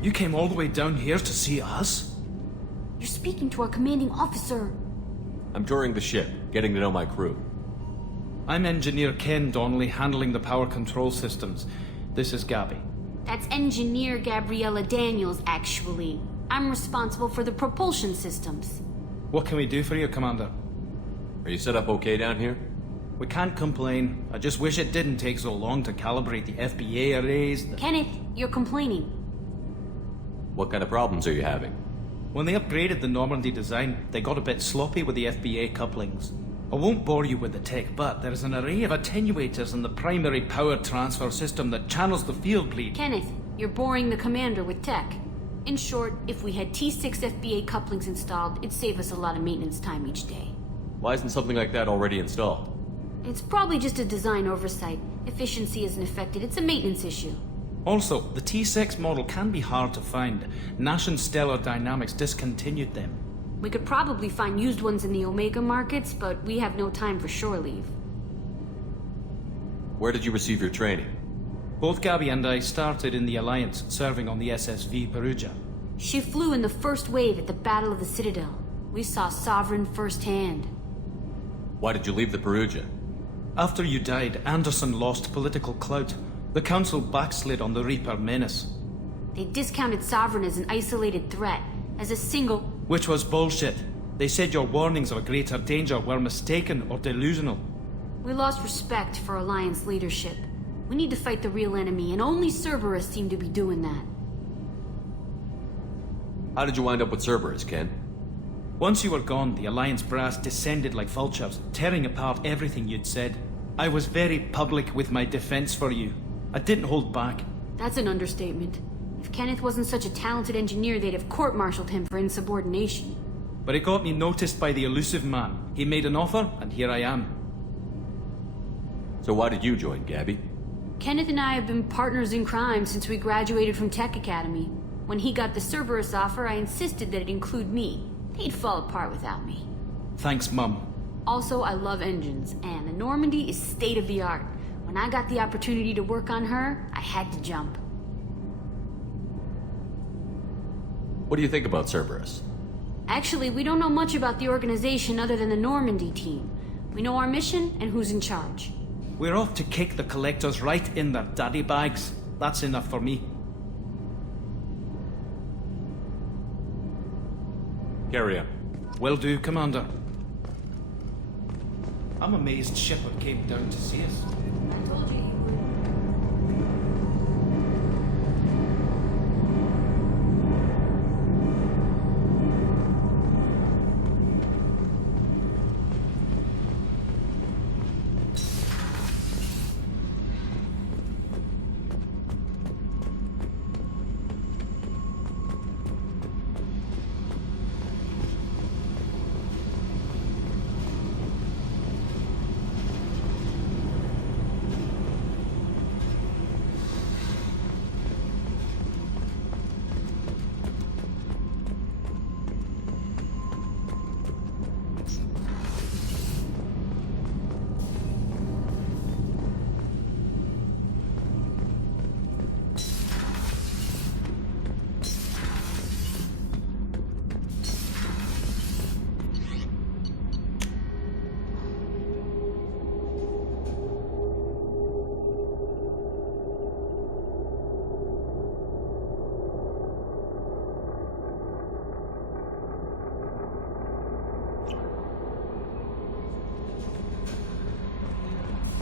You came all the way down here to see us? You're speaking to our commanding officer. I'm touring the ship, getting to know my crew. I'm Engineer Ken Donnelly, handling the power control systems. This is Gabby. That's Engineer Gabriella Daniels, actually. I'm responsible for the propulsion systems. What can we do for you, Commander? Are you set up okay down here? We can't complain. I just wish it didn't take so long to calibrate the FBA arrays. Kenneth, you're complaining. What kind of problems are you having? When they upgraded the Normandy design, they got a bit sloppy with the FBA couplings. I won't bore you with the tech, but there is an array of attenuators in the primary power transfer system that channels the field bleed. Kenneth, you're boring the commander with tech. In short, if we had T6 FBA couplings installed, it'd save us a lot of maintenance time each day. Why isn't something like that already installed? It's probably just a design oversight. Efficiency isn't affected, it's a maintenance issue. Also, the T6 model can be hard to find. Nash and Stellar Dynamics discontinued them. We could probably find used ones in the Omega markets, but we have no time for shore leave. Where did you receive your training? Both Gabby and I started in the Alliance, serving on the SSV Perugia. She flew in the first wave at the Battle of the Citadel. We saw Sovereign firsthand. Why did you leave the Perugia? After you died, Anderson lost political clout. The Council backslid on the Reaper menace. They discounted Sovereign as an isolated threat, as a single... Which was bullshit. They said your warnings of a greater danger were mistaken or delusional. We lost respect for Alliance leadership. We need to fight the real enemy, and only Cerberus seemed to be doing that. How did you wind up with Cerberus, Ken? Once you were gone, the Alliance brass descended like vultures, tearing apart everything you'd said. I was very public with my defense for you. I didn't hold back. That's an understatement. If Kenneth wasn't such a talented engineer, they'd have court-martialed him for insubordination. But it got me noticed by the elusive man. He made an offer, and here I am. So why did you join, Gabby? Kenneth and I have been partners in crime since we graduated from Tech Academy. When he got the Cerberus offer, I insisted that it include me. They'd fall apart without me. Thanks, Mum. Also, I love engines, and the Normandy is state-of-the-art. When I got the opportunity to work on her, I had to jump. What do you think about Cerberus? Actually, we don't know much about the organization other than the Normandy team. We know our mission and who's in charge. We're off to kick the Collectors right in their daddy bags. That's enough for me. Carry on. Will do, Commander. I'm amazed Shepard came down to see us. I told you.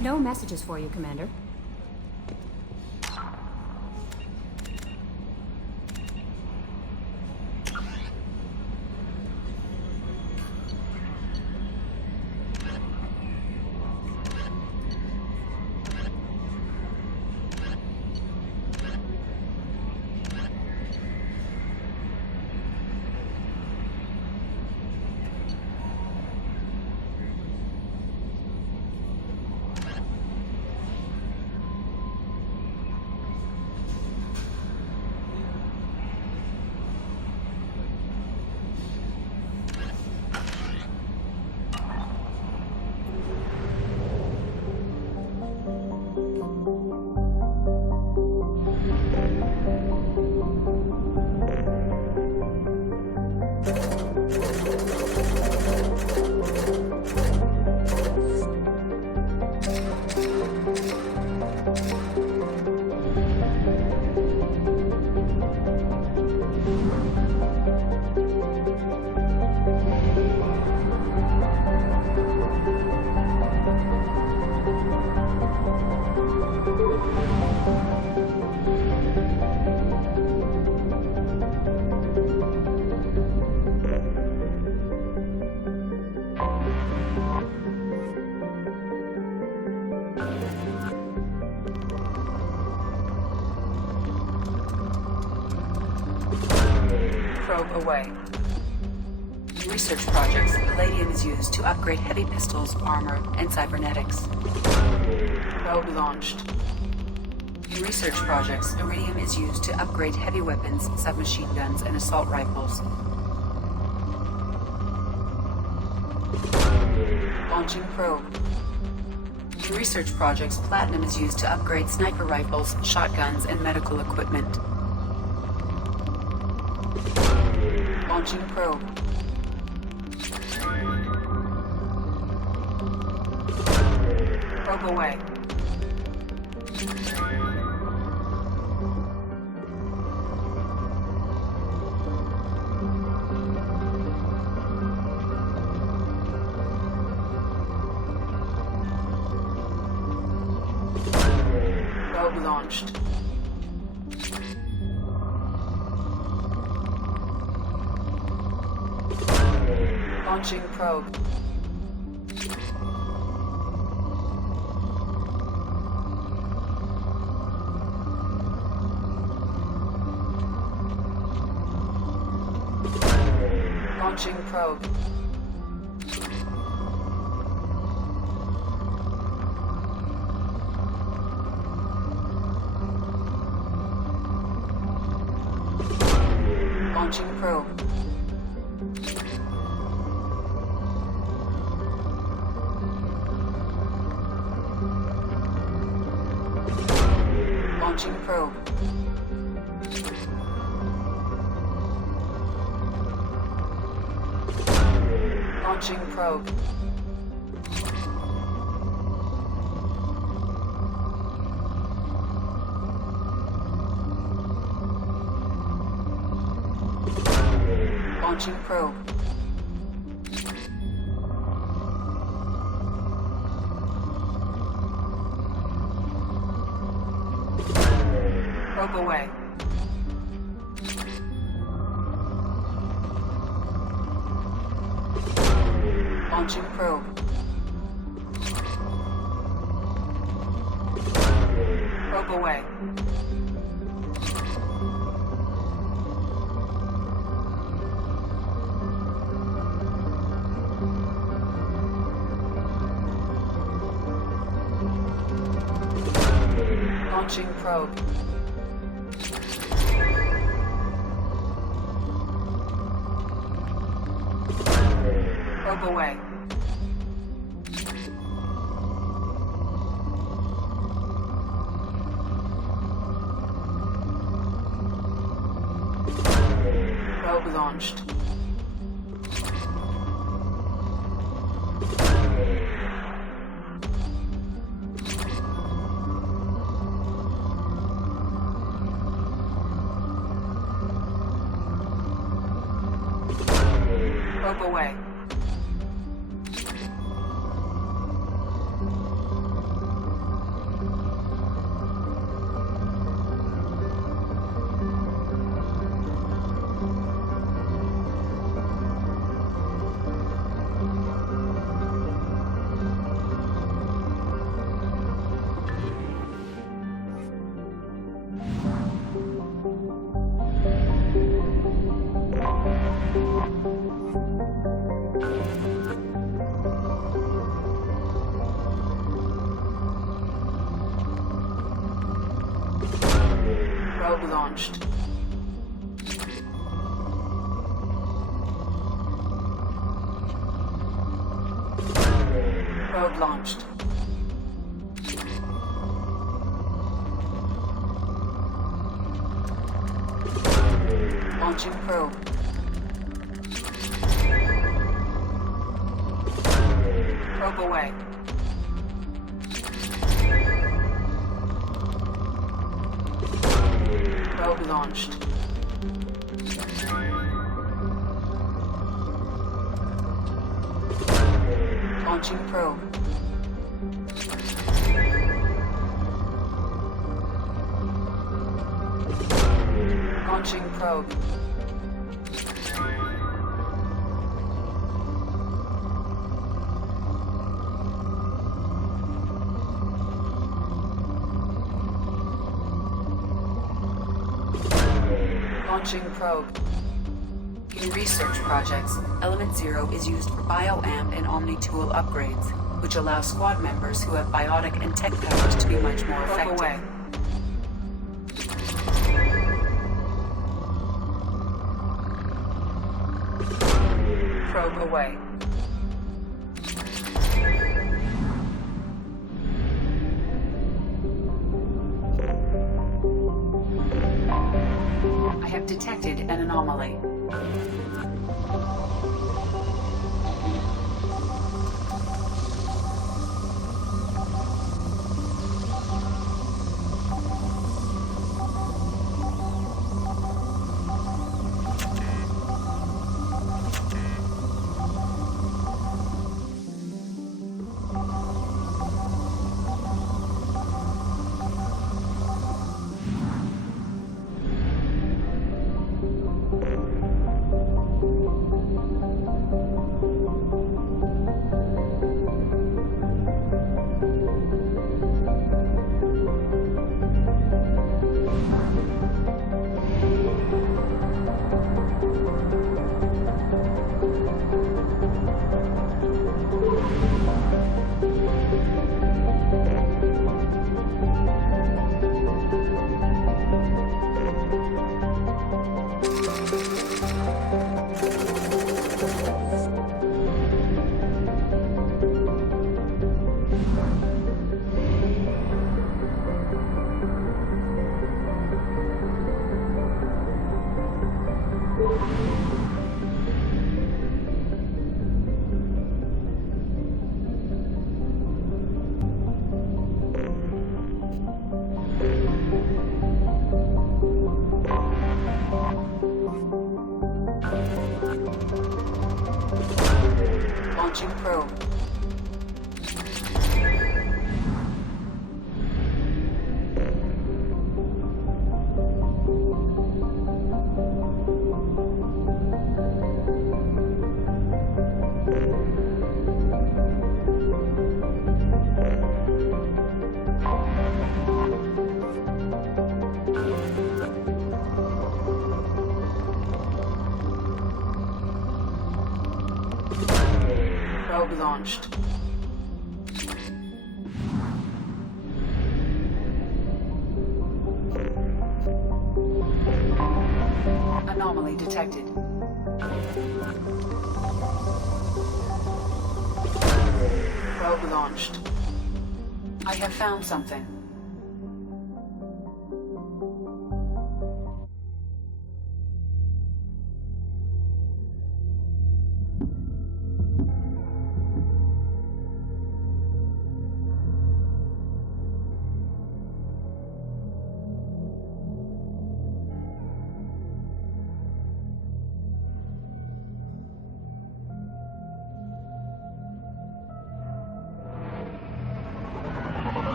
No messages for you, Commander. probe away. In research projects, palladium is used to upgrade heavy pistols, armor, and cybernetics. Probe launched. In research projects, iridium is used to upgrade heavy weapons, submachine guns, and assault rifles. Launching probe. In research projects, platinum is used to upgrade sniper rifles, shotguns, and medical equipment. Launching probe. Probe away. Probe launched. Launching probe. Launching probe. Launching probe. Launching probe. Launching probe. Launching probe. Probe away. Launching probe. Probe away. Launching probe. Probe away. Probe launched. Probe away. Probe launched. Probe launched. Launching probe. Probe away. Probe launched. Launching probe. Launching probe. Launching probe. In research projects, Element Zero is used for bioamp and Omni-tool upgrades, which allow squad members who have biotic and tech powers to be much more effective. Away. Probe away. I have detected an anomaly. Launching probe. Probe launched. Anomaly detected. Probe launched. I have found something.